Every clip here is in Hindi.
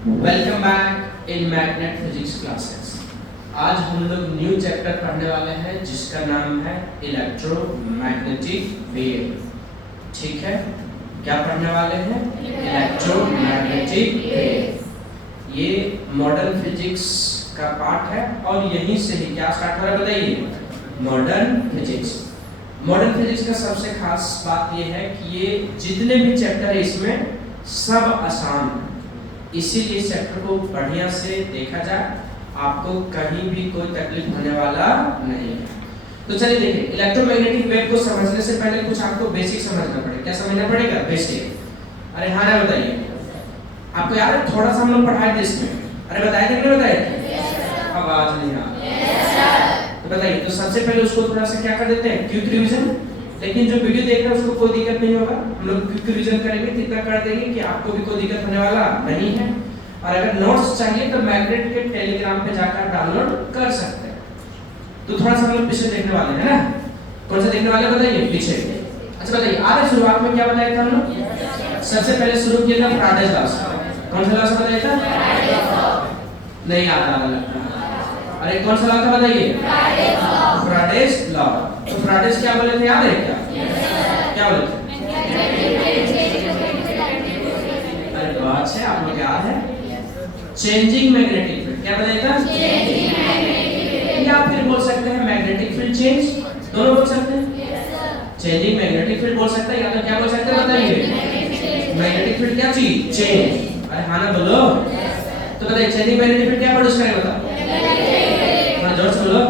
Welcome back in magnet physics classes. आज हम लोग न्यू चैप्टर पढ़ने वाले हैं जिसका नाम है इलेक्ट्रोमैग्नेटिक वेव। ठीक है, क्या पढ़ने वाले हैं? Electromagnetic wave. ये मॉडर्न फिजिक्स का पार्ट है और यहीं से ही क्या स्टार्ट हो रहा है बताइए? Modern physics. मॉडर्न फिजिक्स का सबसे खास बात ये है कि ये जितने भी चैप्टर है इसमें सब आसान है, इसीलिए इस चैप्टर को बढ़िया से देखा जाए, आपको कहीं भी कोई तकलीफ होने वाला नहीं है। तो चलिए देखिए, इलेक्ट्रोमैग्नेटिक वेव को समझने से पहले कुछ आपको बेसिक समझना पड़ेगा। क्या समझना पड़ेगा? बेसिक। अरे हाँ ना, बताइए। आपको याद है थोड़ा सा हम लोग पढ़ाए थे इसमें? अरे बताए थे कि नहीं बताए? आवाज नहीं आ रही। तो बताइए, तो सबसे पहले उसको थोड़ा सा क्या कर देते हैं? Quick revision. लेकिन जो वीडियो देख रहे हैं उसको कोई दिक्कत नहीं होगा, हम लोग क्विक रिवीजन करेंगे, कितना कर देंगे कि आपको भी कोई दिक्कत होने वाला नहीं है। और अगर नोट्स चाहिए तो मैग्नेट के टेलीग्राम पे जाकर डाउनलोड कर सकते हैं। तो थोड़ा सा हम लोग पीछे देखने वाले हैं ना। कौन सा देखने वाले बताइए? पीछे। अच्छा बताइए, आज शुरुआत में क्या बताया था हम लोग? सबसे पहले शुरू किया था फ्राडेज लॉ से। कौन सा लॉ से बताया था? नहीं आता लगता। अरे कौन सा लॉ था बताइए? फ्राडेज लॉ। तो फ्राडेज क्या बोले थे, याद है क्या? क्या बोले थे? अरे बात है, आप लोग याद है? Changing magnetic field. क्या बताया था? या फिर बोल सकते हैं मैग्नेटिक फील्ड चेंज, दोनों बोल सकते हैं। चेंजिंग मैग्नेटिक फील्ड बोल सकते हैं या तो क्या बोल सकते हैं बताइए? मैग्नेटिक फील्ड क्या चीज? चेंज। अरे हाँ ना बोलो। तो बताइए चेंजिंग मैग्नेटिक फील्ड क्या प्रोड्यूस करेगा बताओ? थोड़ा जोर से बोलो।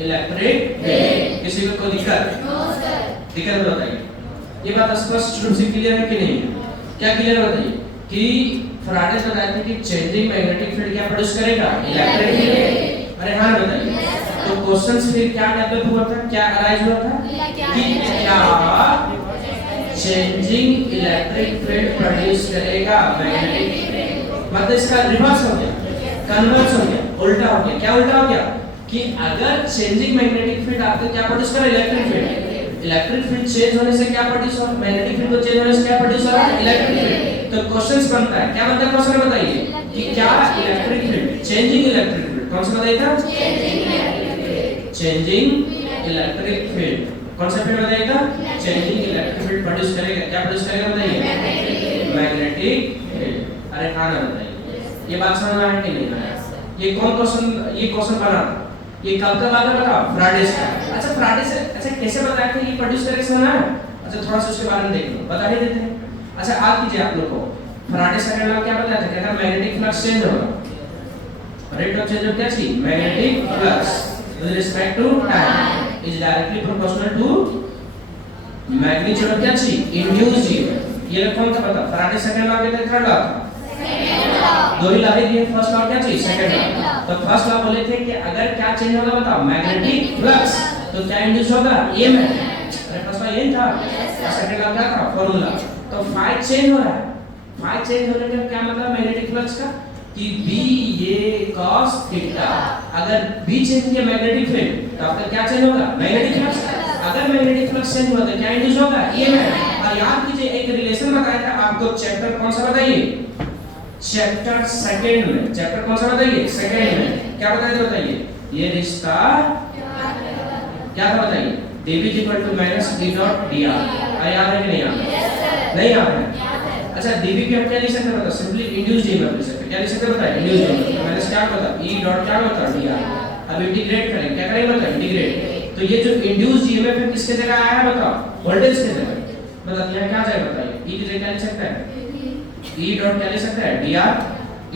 Electric field. किसी को कोई दिक्कत? दिक्कत है बताइए। ये बात स्पष्ट रूप से क्लियर है कि नहीं? क्या क्लियर है बताइए? कि फैराडे बताया था कि चेंजिंग मैग्नेटिक फील्ड क्या प्रोड्यूस करेगा? Electric field. अरे हाँ बताइए। तो क्वेश्चंस फिर क्या डेवलप हुआ था, क्या अराइज हुआ था कि क्या चेंजिंग इलेक्ट्रिक फील्ड प्रोड्यूस करेगा मैग्नेटिक फील्ड? मतलब इसका रिवर्स हो गया, कन्वर्स हो गया, उल्टा हो गया। क्या उल्टा हो गया? कि अगर चेंजिंग मैग्नेटिक फील्ड आपको क्या प्रोड्यूस करे? Electric field. Electric field change होने से क्या प्रोड्यूस हो? मैग्नेटिक फील्ड को चेंज होने से क्या प्रोड्यूस हो? Electric field. तो क्वेश्चंस बनता है, क्या बनता है क्वेश्चन में बताइए? कि क्या electric field, changing electric field, कौन सा बताइए था? Changing electric field. कौन सा फील्ड बताइए था? चेंजिंग इलेक्ट्रिक फील्ड प्रोड्यूस करेगा। क्या प्रोड्यूस करेगा बताइए? Magnetic field. अरे हाँ ना बताइए। ये बात समझ में आया कि नहीं आया? ये कौन क्वेश्चन, ये क्वेश्चन बना था, ये कब का बात है बताओ? फ्राइडे का। अच्छा फ्राइडे से, अच्छा कैसे बताया था ये प्रोड्यूस करेगा सुना है? अच्छा थोड़ा सा उसके बारे में देख लो, बता ही देते हैं। अच्छा आज कीजिए आप लोगों को, फ्राइडे सेकंड लॉ क्या बताया था? कहता है मैग्नेटिक फ्लक्स चेंज होगा। रेट ऑफ चेंज ऑफ क्या चीज? Magnetic flux with respect to time is directly proportional to magnitude of क्या चीज? Induced EMF. ये कौन सा बता? फ्राइडे सेकंड लॉ कहते हैं, थर्ड लॉ दो ही लॉ दिए। फर्स्ट लॉ क्या चीज? Second law. तो फर्स्ट लॉ बोले थे कि अगर क्या चेंज होगा बताओ? Magnetic flux. तो क्या इंड्यूस होगा? ईएमएफ। अरे फर्स्ट लॉ यही था। सेकंड लॉ क्या था? फार्मूला। तो फाई चेंज हो रहा है। फाई चेंज होने का क्या मतलब मैग्नेटिक फ्लक्स का? कि बी ये cos थीटा। अगर बी चेंज किया मैग्नेटिक फील्ड तो आपका क्या चेंज होगा? Magnetic flux. अगर मैग्नेटिक फ्लक्स चेंज हुआ तो क्या इंड्यूस होगा? ईएमएफ। और याद कीजिए एक रिलेशन बताया था आपको, चैप्टर कौन सा बताइए? चैप्टर सेकंड में। चैप्टर कौन सा बताइए? सेकंड में। क्या बताया था बताइए? ये रिश्ता क्या था बताइए? dv - d dot dr। अरे याद है कि नहीं याद? नहीं याद है? अच्छा dv की हम क्या लिख सकते हैं बताओ? सिंपली इंड्यूस्ड ईएमएफ लिख सकते हैं। क्या लिख सकते हैं बताइए? Induced EMF. तो माइनस क्या होता? e डॉट क्या होता? dr। अब इंटीग्रेट करें, क्या करेंगे बताइए? इंटीग्रेट। तो ये जो इंड्यूस्ड ईएमएफ है किसके जगह आया है बताओ? वोल्टेज की जगह। बताइए यहां क्या आ जाएगा बताइए? e की जगह क्या लिख सकते हैं? e डॉट क्या लिख सकते हैं? dr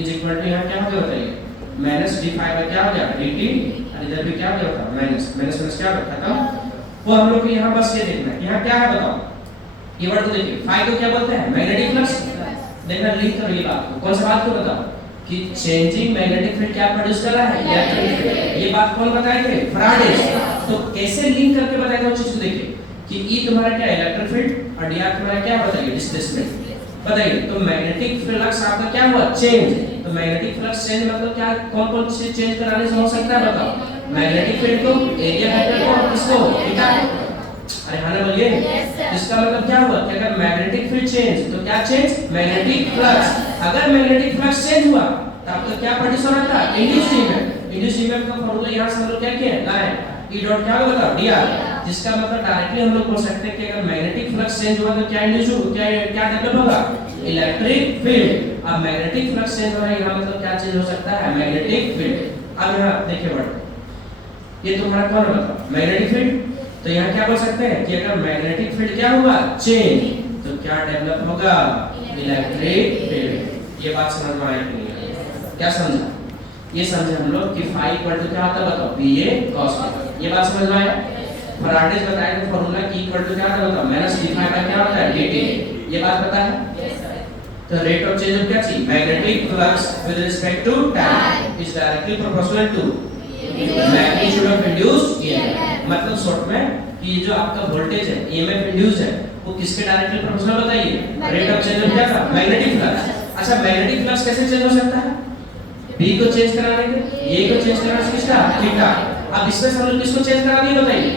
इज इक्वल टू यहां क्या हो गया बताइए? माइनस d फाई बाय क्या हो गया? dt। और इधर भी क्या हो गया होता? माइनस माइनस माइनस क्या होता? खत्म। वो हम लोग को यहां बस ये देखना है, यहां क्या है बताओ? ये वर्ड को देखिए, फाई को क्या बोलते हैं? Magnetic flux. देखना लिंक करो ये बात को। कौन सा बात को बताओ? कि चेंजिंग मैग्नेटिक फील्ड क्या प्रोड्यूस कर रहा है? Electric field. ये बात कौन बताए थे? फ्राइडे। तो कैसे लिंक करके बताया था उस चीज को देखिए कि ई तुम्हारा क्या? इलेक्ट्रिक फील्ड और डी तुम्हारा क्या बताइए? डिस्प्लेसमेंट। बताइए तो मैग्नेटिक फ्लक्स आपका क्या हुआ? चेंज। तो मैग्नेटिक फ्लक्स चेंज मतलब क्या? कौन कौन से चेंज कराने से हो सकता है बताओ? मैग्नेटिक फील्ड को, एरिया वेक्टर को, किसको? थीटा। अरे हाँ ना बोलिए। इसका मतलब क्या हुआ कि अगर मैग्नेटिक फील्ड चेंज तो क्या चेंज? Magnetic flux. अगर मैग्नेटिक फ्लक्स चेंज हुआ तो आपका क्या प्रोड्यूस हो रहा था? Induced EMF. इंड्यूस्ड ईएमएफ का फार्मूला यहां से हम लोग क्या किए लाए, E डॉट क्या होगा बताओ dr, जिसका मतलब डायरेक्टली हम लोग बोल सकते हैं कि अगर मैग्नेटिक फ्लक्स चेंज हुआ तो क्या इंड्यूस हो, क्या डेवलप होगा? Electric field. अब मैग्नेटिक फ्लक्स चेंज हो रहा है यहां मतलब क्या चेंज हो सकता है? Magnetic field. अब यहां देखिए बट ये तुम्हारा कौन बताओ? Magnetic field. तो यहां क्या बोल सकते हैं कि अगर मैग्नेटिक फील्ड क्या हुआ? चेंज, तो क्या डेवलप होगा? Electric field. ये बात समझ में आई कि नहीं? क्या समझा? ये समझे हम लोग कि phi इक्वल टू क्या होता है बताओ? BA cos theta. ये बात समझ में आया? फैराडे बताया था फार्मूला कि इक्वल टू क्या होता है बताओ? माइनस d phi बाय क्या होता है? dt। ये बात पता है? Yes sir. तो रेट ऑफ चेंज ऑफ क्या चीज? Magnetic flux with respect to time is directly proportional to magnitude of induced EMF. मतलब शॉर्ट में कि जो आपका वोल्टेज है, ईएमएफ इंड्यूस है, वो किसके डायरेक्टली प्रोपोर्शनल बताइए? रेट ऑफ चेंज ऑफ क्या था? Magnetic flux. अच्छा मैग्नेटिक फ्लक्स कैसे चेंज हो सकता है? B को चेंज कराने के, A को चेंज कराना किसका? थीटा। अब इसमें से हम लोग किसको चेंज करा दिए बताइए?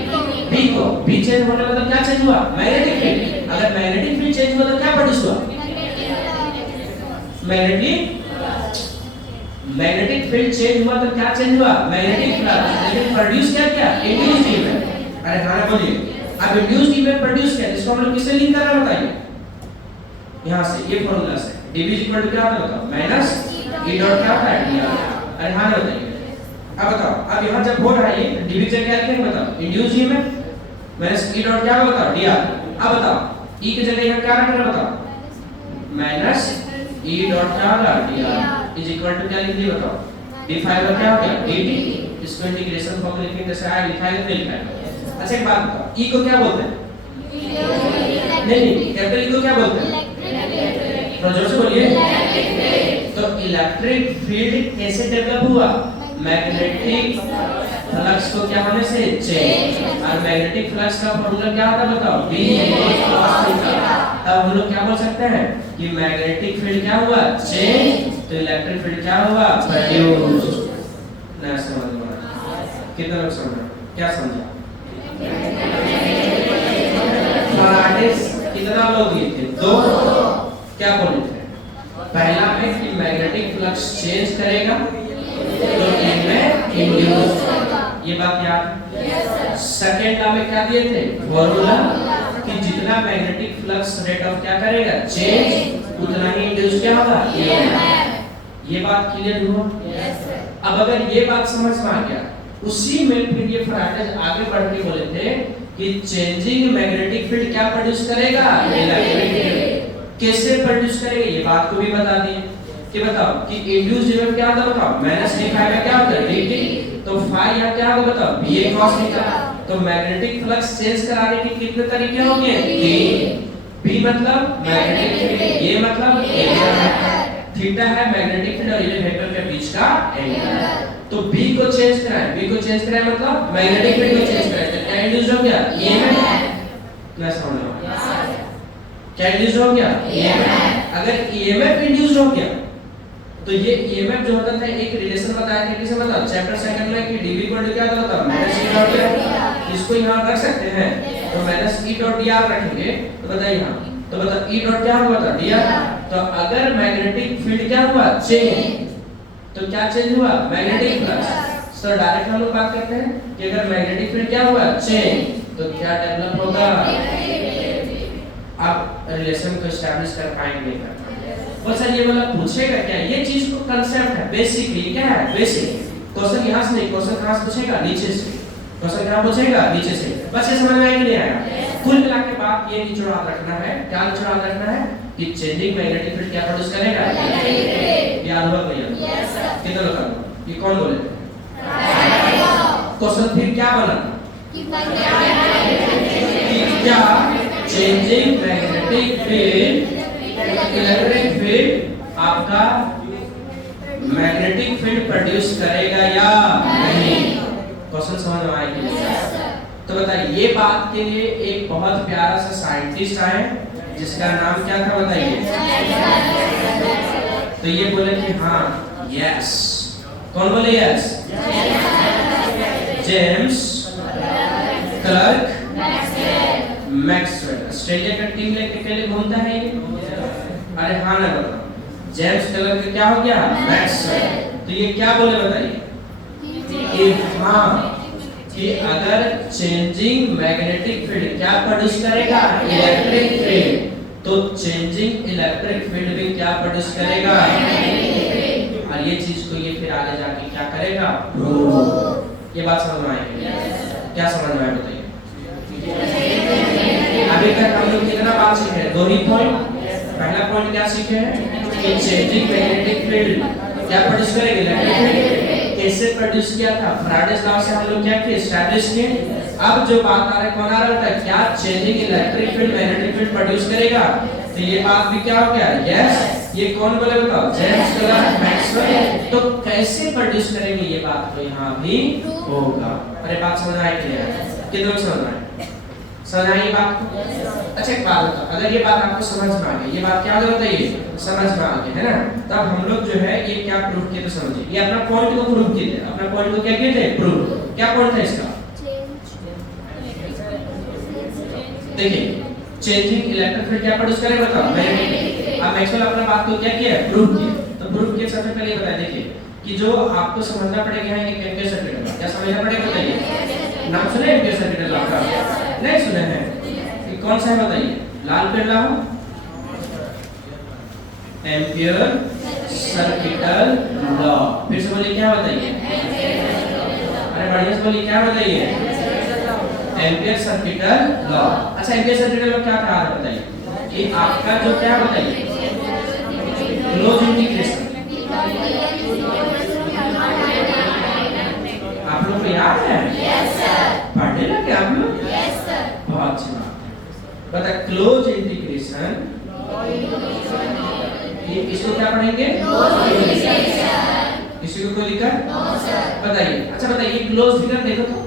B को। B चेंज होने मतलब क्या चेंज हुआ? Magnetic field. अगर मैग्नेटिक फील्ड चेंज हुआ तो क्या प्रोड्यूस हुआ? मैग्नेटिक फील्ड चेंज हुआ तो क्या चेंज हुआ? Magnetic flux. लेकिन प्रोड्यूस क्या किया? Induced EMF. अरे हाँ बोलिए। अब इंड्यूस्ड ईएमएफ प्रोड्यूस किया, इसको हम लोग किससे लिंक कर रहे हैं बताइए? यहां से ये फार्मूला से dV क्या होता है बताओ? माइनस E डॉट क्या होता है? dr। अरे हाँ बताइए। अब बताओ, अब यहाँ जब हो रहा है ये dV से क्या लिखेंगे बताओ? Induced EMF minus E dot क्या होगा बताओ? dr। अब बताओ E की जगह यहाँ क्या रखना है बताओ? माइनस E डॉट क्या होगा? dr इज इक्वल टू क्या लिख दिए बताओ? d phi का क्या हो गया? dt। इसको इंटीग्रेशन फॉर्म लिखेंगे जैसे आया लिखा है तो लिखा है। अच्छा एक बात बताओ, E को क्या बोलते हैं? नहीं कैपिटल E को क्या बोलते हैं? तो जोर से बोलिए। तो इलेक्ट्रिक फील्ड कैसे डेवलप हुआ? मैग्नेटिक फ्लक्स को क्या होने से? चेंज। और मैग्नेटिक फ्लक्स का फार्मूला क्या होता है बताओ? B cos theta. अब हम लोग क्या बोल सकते हैं कि मैग्नेटिक फील्ड क्या हुआ? चेंज, तो इलेक्ट्रिक फील्ड क्या हुआ? प्रोड्यूस। ना समझ में आया? कितना लोग समझा? क्या समझा? फैराडे कितना लोग दिए थे? 2। क्या बोले थे? पहला में कि मैग्नेटिक फ्लक्स चेंज करेगा तो ईएमएफ इंड्यूस होगा। ये बात याद? Yes sir. सेकंड में क्या दिए थे? फार्मूला कि जितना मैग्नेटिक फ्लक्स रेट ऑफ क्या करेगा? चेंज, उतना ही इंड्यूस क्या होगा? ईएमएफ। ये बात क्लियर हुआ? Yes sir. अब अगर ये बात समझ में आ गया, उसी में फिर ये फैराडे आगे बढ़ के बोले थे कि चेंजिंग मैग्नेटिक फील्ड क्या प्रोड्यूस करेगा? Electric field. कैसे प्रोड्यूस करेगा ये बात को भी बता दिए कि बताओ कि इंड्यूस्ड ईएमएफ क्या होता है बताओ? माइनस d phi का क्या होता है? dt। तो phi यहां क्या होगा बताओ? BA cos theta. तो मैग्नेटिक फ्लक्स चेंज कराने के कितने तरीके होंगे? 3। B मतलब मैग्नेटिक फील्ड, A मतलब एरिया, थीटा है मैग्नेटिक फील्ड और ये वेक्टर के बीच का एंगल। तो B को चेंज कराएं, B को चेंज कराएं मतलब मैग्नेटिक फील्ड को चेंज कराएं, तो क्या इंड्यूस हो गया? EMF। क्या समझ में आया? क्या इंड्यूस हो गया? EMF। अगर EMF इंड्यूस हो गया तो ये EMF जो होता था एक रिलेशन बताया था, किसे बताओ? चैप्टर सेकंड में कि dV इक्वल टू क्या होता था? Minus E dot dr। इसको यहां रख सकते हैं तो माइनस E डॉट dr रखेंगे तो बताइए यहां तो बता E डॉट क्या होगा बता? dr। तो अगर मैग्नेटिक फील्ड क्या हुआ? चेंज, तो क्या चेंज हुआ? Magnetic flux. तो डायरेक्ट हम लोग बात करते हैं कि अगर मैग्नेटिक फील्ड क्या हुआ? चेंज, तो क्या डेवलप होगा? आप रिलेशन को एस्टैब्लिश कर पाएंगे नहीं कर पाएंगे? वो सर ये वाला पूछेगा क्या? ये चीज को कंसेप्ट है, बेसिकली क्या है? बेसिक क्वेश्चन यहां से नहीं, क्वेश्चन कहां से पूछेगा? नीचे से। क्वेश्चन कहां पूछेगा? नीचे से। बस ये समझ में आया कि नहीं आया? कुल मिला के बात ये निचोड़ रखना है, क्या निचोड़ रखना है कि चेंजिंग मैग्नेटिक फील्ड क्या प्रोड्यूस करेगा? ये अनुभव भैया कितना लोग ये कौन बोले? क्वेश्चन फिर क्या बना कि क्या changing magnetic field electric field आपका मैग्नेटिक फील्ड प्रोड्यूस करेगा या नहीं? क्वेश्चन समझ में आया कि? तो बताइए ये बात के लिए एक बहुत प्यारा सा साइंटिस्ट आए जिसका नाम क्या था बताइए? तो ये बोले कि हाँ यस। कौन बोले yes? James clerk Maxwell. Australia का टीम लेके के लिए घूमता है ये? अरे हाँ ना बताओ जेम्स क्लर्क का क्या हो गया? मैक्सवेल। तो ये क्या बोले बताइए कि हाँ कि अगर चेंजिंग मैग्नेटिक फील्ड क्या प्रोड्यूस करेगा? Electric field. तो चेंजिंग इलेक्ट्रिक फील्ड भी क्या प्रोड्यूस करेगा? और ये चीज को ये फिर आगे जाके क्या करेगा? प्रूव। ये बात समझ में आई? क्या समझ में आया बताइए? अभी तक हम लोग कितना बात सीखे हैं? 2 ही पॉइंट। पहला पॉइंट क्या सीखे हैं कि चेंजिंग मैग्नेटिक फील्ड क्या प्रोड्यूस करेगी? Electric field. कैसे प्रोड्यूस किया था? फ्राडेस लॉ से हम लोग क्या किए? एस्टैब्लिश किए। अब जो बात आ रहा है कौन आ रहा है? क्या changing electric field magnetic field produce करेगा? तो ये बात भी क्या हो गया? यस। ये कौन बोले बताओ? James clerk, Maxwell. तो कैसे प्रोड्यूस करेंगे ये बात तो यहाँ भी होगा। अरे बात समझ आई क्लियर? कितना समझ में आई? समझ आई बात को? अच्छा एक बात बताओ, अगर ये बात आपको समझ में आ गई, ये बात क्या हो बताइए? समझ में आ गई है ना? तब हम लोग जो है ये क्या प्रूफ किए तो समझिए। ये अपना पॉइंट को प्रूफ किए थे। अपना पॉइंट को क्या किए थे? प्रूफ। क्या पॉइंट था इसका? देखिए चेंजिंग इलेक्ट्रिक फील्ड क्या प्रोड्यूस करेगा बताओ? मैग्नेटिक। अब मैक्सवेल अपना बात को क्या किया? प्रूफ किया। तो प्रूफ किए सबसे पहले ये बताइए देखिए कि जो आपको समझना पड़ेगा है एक एम्पीयर सर्किट लॉ। क्या समझना पड़ेगा बताइए? नाम सुने एम्पीयर सर्किट लॉ का? नहीं सुने हैं? ये कौन सा है बताइए? लाल पेड़ लॉ, एम्पीयर सर्किट लॉ। फिर से बोलिए क्या बताइए? अरे बढ़िया से बोलिए क्या बताइए? Ampere circuit law. अच्छा एम्पीयर सर्किट लॉ क्या कहा है बताइए? कि आपका जो क्या बताइए? Close integration. आप लोग को याद है? Yes sir. पढ़े ना क्या आप लोग? Yes sir. बहुत अच्छी बात। बता क्लोज इंटीग्रेशन ये इसको क्या पढ़ेंगे? Close integration. किसी को कोई दिक्कत? No sir. बताइए। अच्छा बताइए क्लोज फिगर देखो तो।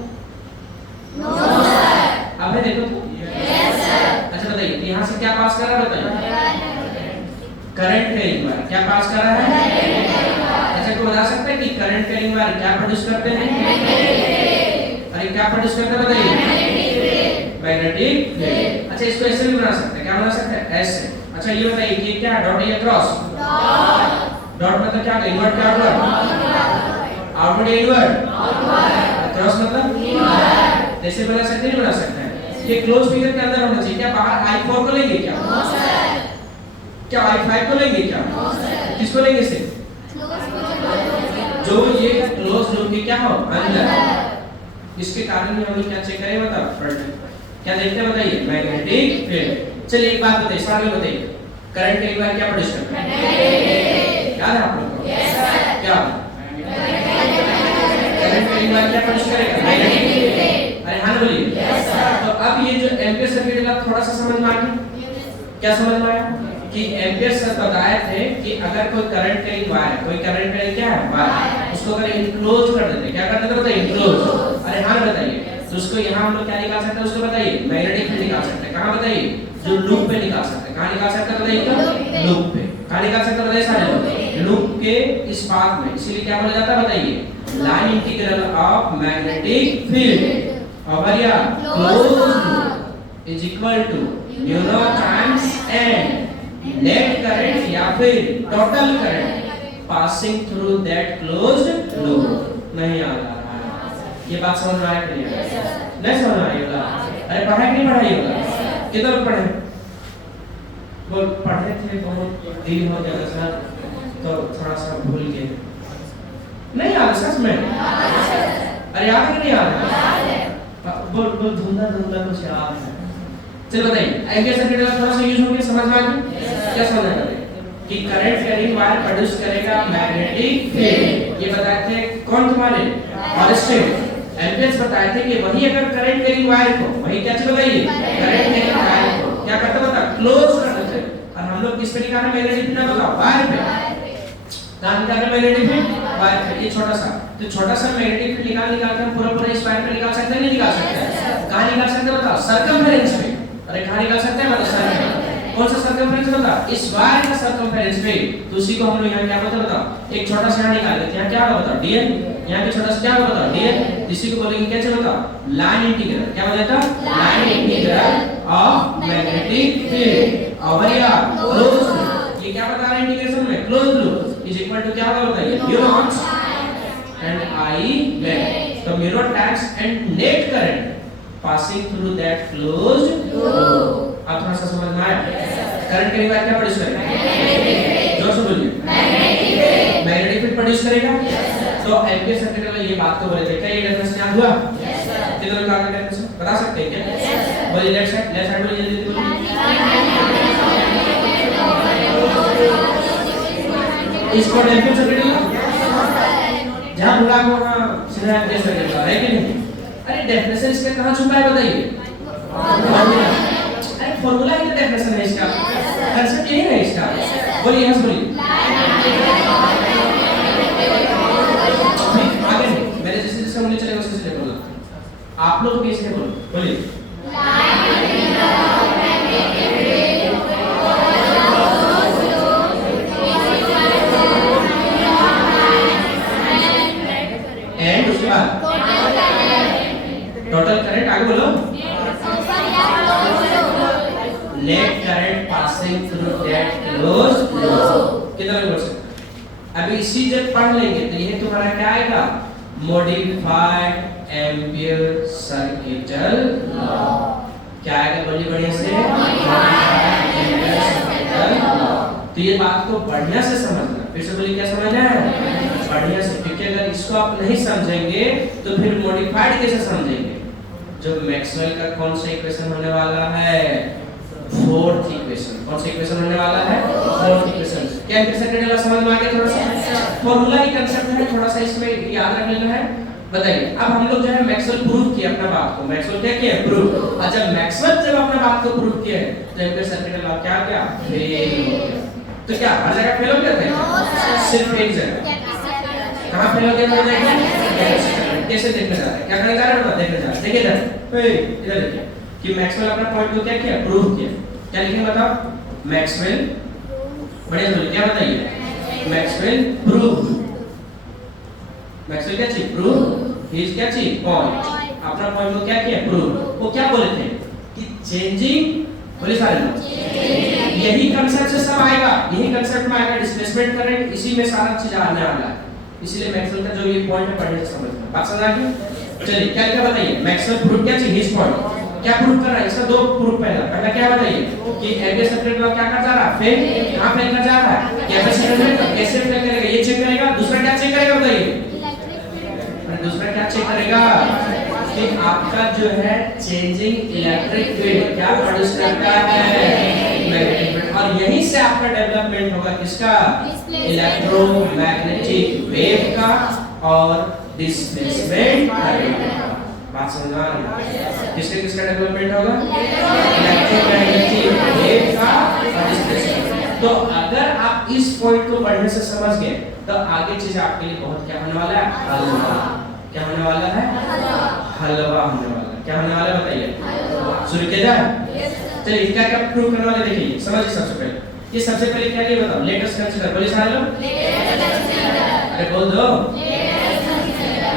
No sir. अब देखो तो। Yes sir. अच्छा बताइए यहाँ से क्या पास कर रहा है बताइए? Current carrying wire. क्या पास कर रहा है? अच्छा को बता सकते हैं कि करंट कैरिंग वायर क्या प्रोड्यूस करते हैं? अरे क्या प्रोड्यूस करते हैं बताइए? Magnetic field. अच्छा इसको ऐसे भी बना सकते हैं। क्या बना सकते हैं? ऐसे। अच्छा ये बताइए कि क्या डॉट या क्रॉस? डॉट मतलब क्या? इनवर्ट क्या आउटवर्ड? आउटवर्ड या इनवर्ट? आउटवर्ड। क्रॉस मतलब इनवर्ट। ऐसे बना सकते हैं? नहीं बना सकते हैं। ये क्लोज फिगर के अंदर होना चाहिए। क्या बाहर I4 को लेंगे क्या? No sir. क्या I5 को लेंगे क्या? No sir. किसको लेंगे से? जो ये क्लोज लूप के क्या हो? अंदर। इसके कारण ही हम लोग क्या चेक करें बताओ? क्या देखते हैं बताइए? Magnetic field. चलिए एक बात बताइए, सारे बताइए करंट कैरिंग वायर क्या प्रोड्यूस करता है? याद है आप लोगों को? Yes sir. क्या? करंट कैरिंग वायर क्या प्रोड्यूस करेगा? Magnetic field. अरे हाँ बोलिए। Yes sir. तो अब ये जो एम्पीयर सर्किट लॉ थोड़ा सा समझ में आ गया? क्या समझ में आया? कि एम्पीयर सर बताए थे कि अगर कोई करंट कैरिंग वायर, कोई करंट कैरिंग क्या है? वायर, उसको अगर इनक्लोज कर देते, क्या कर देते बताइए? इनक्लोज। अरे हाँ बताइए। तो उसको यहाँ हम लोग क्या निकाल सकते हैं? उसको बताइए मैग्नेटिक फील्ड निकाल सकते हैं। कहाँ बताइए? जो लूप पे निकाल सकते हैं। कहाँ निकाल सकते हैं बताइए? लूप पे। कहाँ निकाल सकते हैं बताइए? सारे लोग लूप के इस पाथ में। इसीलिए क्या बोला जाता है बताइए? Line integral of magnetic field over या close loop is equal to mu naught times an net current या फिर total current passing through that closed loop. नहीं आ रहा है? ये बात समझ में आया कि नहीं समझ में आई होगा? अरे पढ़ा कि नहीं पढ़ाई होगा? कितना लोग पढ़े? वो पढ़े थे बहुत दिन हो गया सर, तो थोड़ा सा भूल गए। नहीं याद सच में? अरे याद है कि नहीं याद? बोल धुंधला धुंधला कुछ याद है। चलो बताइए एम्पीयर सर्किट लॉ थोड़ा सा यूज हो गया? समझ में आ गया? क्या समझ में कि करंट कैरिंग वायर प्रोड्यूस करेगा मैग्नेटिक फील्ड। ये बताए थे कौन तुम्हारे? ऑलस्टीन। एम्पीयर्स बताए थे कि वही अगर करंट कैरिंग वायर को, वही क्या चीज बताइए? करंट कैरिंग वायर को क्या करते बता? क्लोज कर देते। और हम लोग किस पे निकालना मैग्नेटिक फील्ड बताओ? वायर पे। कहां निकालना मैग्नेटिक फील्ड? वायर पे। ये छोटा सा तो छोटा सा मैग्नेटिक फील्ड निकाल के हम पूरा इस वायर पे निकाल सकते हैं? नहीं निकाल सकते? कहां निकाल सकते बताओ? सर्कमफेरेंस पे। अरे कहां निकाल सकते हैं मतलब सर्कल? कौन सा सर्कमफेरेंस बता? इस वायर का सर्कमफेरेंस पे। तो उसी को हम लोग यहां क्या बोलते हैं बताओ? एक छोटा सा निकाल लेते हैं। यहां क्या होगा बताओ? dl। यहां पे छोटा सा क्या होगा बताओ? dl। इसी को बोलेंगे क्या चलो बताओ? Line integral. क्या हो जाता? Line integral of magnetic field over या क्लोज। ये ये क्या बता रहे हैं इंटीग्रेशन में? Close loop is equal to क्या होगा बताइए? Mu naught and I length. So mirror tags and net current passing through that closed loop. आप थोड़ा सा समझ में आया? करंट के बाद क्या प्रोड्यूस करेगा? जोर से बोलिए। मैग्नेटिक फील्ड प्रोड्यूस करेगा। तो एम्पीयर सर्किट में ये बात तो बोले थे, क्या ये डेफिनेशन याद हुआ? कितने लोग आपने डेफिनेशन बता सकते हैं क्या? बोलिए लेफ्ट साइड बोलिए जल्दी बोलिए। इसको एम्पीयर सर्किट जहाँ भूला को वहाँ सीधा एम्पीयर सर्किट है कि नहीं? अरे डेफिनेशन इसका कहाँ छुपा है बताइए? अरे फॉर्मूला ही तो डेफिनेशन है इसका, कंसेप्ट यही है इसका। बोलिए यस बोलिए। आगे नहीं, मैंने जैसे जैसे उंगली चलेगा उससे चले बोला। आप लोग कैसे बोलो? बोलिए। एंड उसके बाद टोटल करंट आगे बोलो। Net current passing through that close loop. कितना बोल सकते? अभी इसी जब पढ़ लेंगे तो ये तुम्हारा क्या आएगा? Modified ampere circuital law. क्या आएगा? बोलिए बढ़िया से। Modified ampere circuital law. तो ये बात को बढ़िया से समझना। फिर से बोलिए क्या समझना है? बढ़िया से, क्योंकि अगर इसको आप नहीं समझेंगे तो फिर मॉडिफाइड कैसे समझेंगे? जो मैक्सवेल का कौन सा इक्वेशन होने वाला है? Fourth equation. कौन सा इक्वेशन होने वाला है? Fourth equation. क्या एम्पीयर सर्किट लॉ समझ में आ गया? थोड़ा सा फॉर्मूला ही कंसेप्ट है, थोड़ा सा इसमें याद रख लेना है। बताइए अब हम लोग जो है मैक्सवेल प्रूव किया अपना बात को। मैक्सवेल क्या किया? प्रूव। और जब मैक्सवेल जब अपना बात को प्रूव किया तो एम्पीयर सर्किट लॉ क्या फेल हो गया। तो क्या हर जगह फेल हो गया था? सिर्फ एक जगह। कहां फेल हो गया था? कैसे देखने जा रहे हैं? क्या करने जा रहे हैं? देखने जा रहे हैं। देखिए इधर देखिए कि मैक्सवेल अपना पॉइंट को क्या किया? प्रूव किया। क्या लिखेंगे बताओ? मैक्सवेल बढ़िया बोलिए क्या बताइए? Maxwell prove. मैक्सवेल क्या चीज? प्रूव। ही इज क्या चीज? पॉइंट। अपना पॉइंट को क्या किया? प्रूव। वो क्या बोले थे कि चेंजिंग, बोले सारे लोग, यही कांसेप्ट से सब आएगा, यही कांसेप्ट में आएगा डिस्प्लेसमेंट करंट, इसी में सारा चीज आने वाला है। इसीलिए मैक्सवेल का जो ये पॉइंट है पढ़ने से समझना। बात समझ आ गई? चलिए क्या क्या बताइए? मैक्सवेल प्रूव क्या चीज? His point. क्या प्रूव कर रहा है? इसका दो प्रूफ। पहला क्या बताइए कि एम्पीयर सर्किट लॉ क्या कर जा रहा है? फेल। कहां फेल कर जा रहा है? कैपेसिटर में। तो कैसे फेल करेगा? ये चेक करेगा। दूसरा क्या चेक करेगा बताइए? दूसरा क्या चेक करेगा कि आपका जो है चेंजिंग इलेक्ट्रिक फील्ड क्या प्रोड्यूस करता है? Magnetic field. और यहीं से आपका डेवलपमेंट होगा किसका? इलेक्ट्रोमैग्नेटिक वेव का और डिस्प्लेसमेंट करंट का। बात समझ आ रही है? किसका डेवलपमेंट होगा? इलेक्ट्रोमैग्नेटिक वेव का और डिस्प्लेसमेंट। तो अगर आप इस पॉइंट को बढ़िया से समझ गए तो आगे चीज आपके लिए बहुत क्या होने वाला है? हलवा। क्या होने वाला है? हलवा होने वाला है। क्या होने वाला है बताइए? शुरू किया जाए? चलिए क्या क्या प्रूव करने वाले देखिए। समझिए सबसे पहले ये सबसे पहले क्या ये बताओ? Let us consider. बोलिए सारे लोग। अरे बोल दो।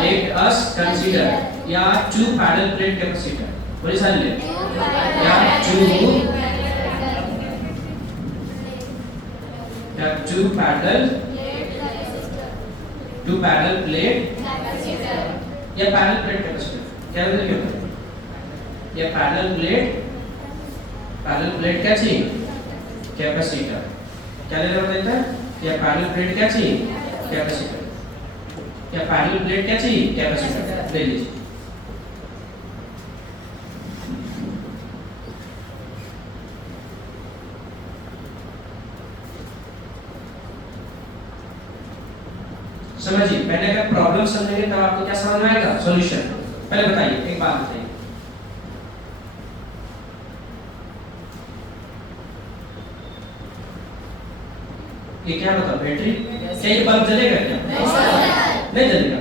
लेट अस कंसीडर या टू पैरेलल प्लेट कैपेसिटर। बोलिए सारे लोग। या टू पैरेलल प्लेट या पैरेलल प्लेट कैपेसिटर। क्या बोलते हैं? ये पैरेलल प्लेट क्या चाहिए? कैपेसिटर। क्या ले रहा देता है? या पैरेलल प्लेट क्या चाहिए? कैपेसिटर। या पैरेलल प्लेट क्या चाहिए? कैपेसिटर। ले लीजिए। समझिए पहले अगर प्रॉब्लम समझेंगे तब आपको क्या समझ में आएगा? सॉल्यूशन। पहले बताइए, एक बात बताइए, ये क्या बताओ? बैटरी। क्या ये बल्ब जलेगा क्या? नहीं जलेगा।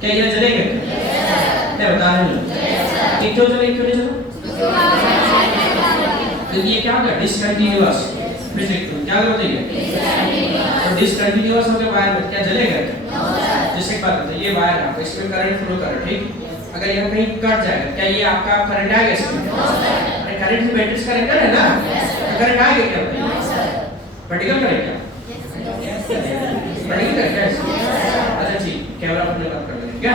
क्या ये जलेगा क्या? क्या बता रहे हैं? ये क्यों जलेगा? क्यों नहीं जलेगा? तो ये क्या होगा? डिसकंटिन्यूअस। फिर क्या बताइए? तो डिसकंटिन्यूअस हो गया वायर में क्या जलेगा क्या? जैसे बात है ये वायर है, इसमें करंट फ्लो कर रहा है, ठीक? अगर यहाँ कहीं कट जाएगा क्या ये आपका करंट आएगा इसमें? अरे करंट से बैटरी का कनेक्टेड है ना, करंट आएगा क्या बताइए? वर्टिकल करंट क्या? वर्टिकल करंट क्या? अच्छा ठीक, कैमरा अपने बात कर लेंगे क्या?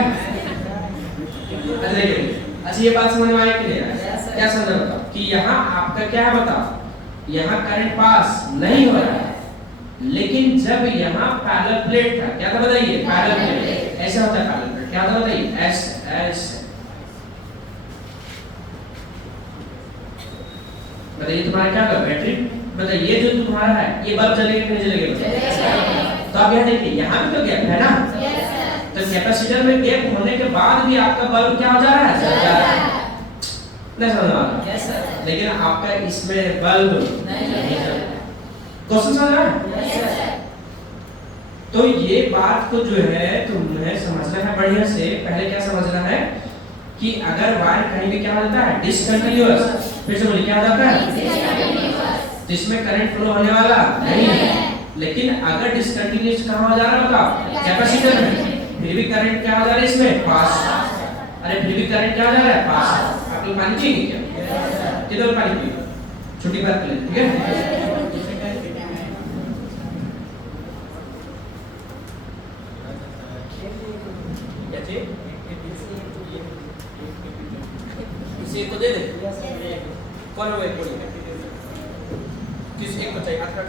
अच्छा देखिए, अच्छा ये बात समझ में आया कि नहीं आया? क्या समझ बताओ कि यहाँ आपका क्या है बताओ, यहाँ करंट पास नहीं हो रहा है, लेकिन जब यहाँ पैरेलल प्लेट था, क्या था बताइए? पैरेलल प्लेट ऐसे होता है, पैरेलल प्लेट क्या था बताइए? एस बताइए तुम्हारा क्या होगा? बैटरी। बताइए ये जो तुम्हारा है ये बल्ब जलेगा कि नहीं जलेगा? तो आप यहाँ देखिए यहाँ भी तो गैप है ना, तो कैपेसिटर में गैप होने के बाद भी आपका बल्ब क्या हो जा रहा है? जल जा रहा है। नहीं समझ में आ रहा? लेकिन आपका इसमें बल्ब नहीं जल रहा। क्वेश्चन समझ रहा है? तो ये बात को जो है तुम्हें समझना है बढ़िया से। पहले क्या समझना है कि अगर वायर कहीं भी क्या होता है? डिसकंटिन्यूअस। फिर से बोलिए क्या हो जाता है? जिसमें करंट फ्लो होने वाला नहीं है। लेकिन अगर डिसकंटिन्यूअस कहां हो जा रहा है बताओ? कैपेसिटर में। फिर भी करंट क्या हो जा रहा है इसमें? पास। अरे फिर भी करंट क्या हो जा रहा है? पास। आप लोग पानी पिएंगे क्या? किधर पानी पिएंगे? छोटी बात कर लेते, ठीक है? किसी को दे दे। कौन है वो? किस एक को चाहिए? हाथ रख।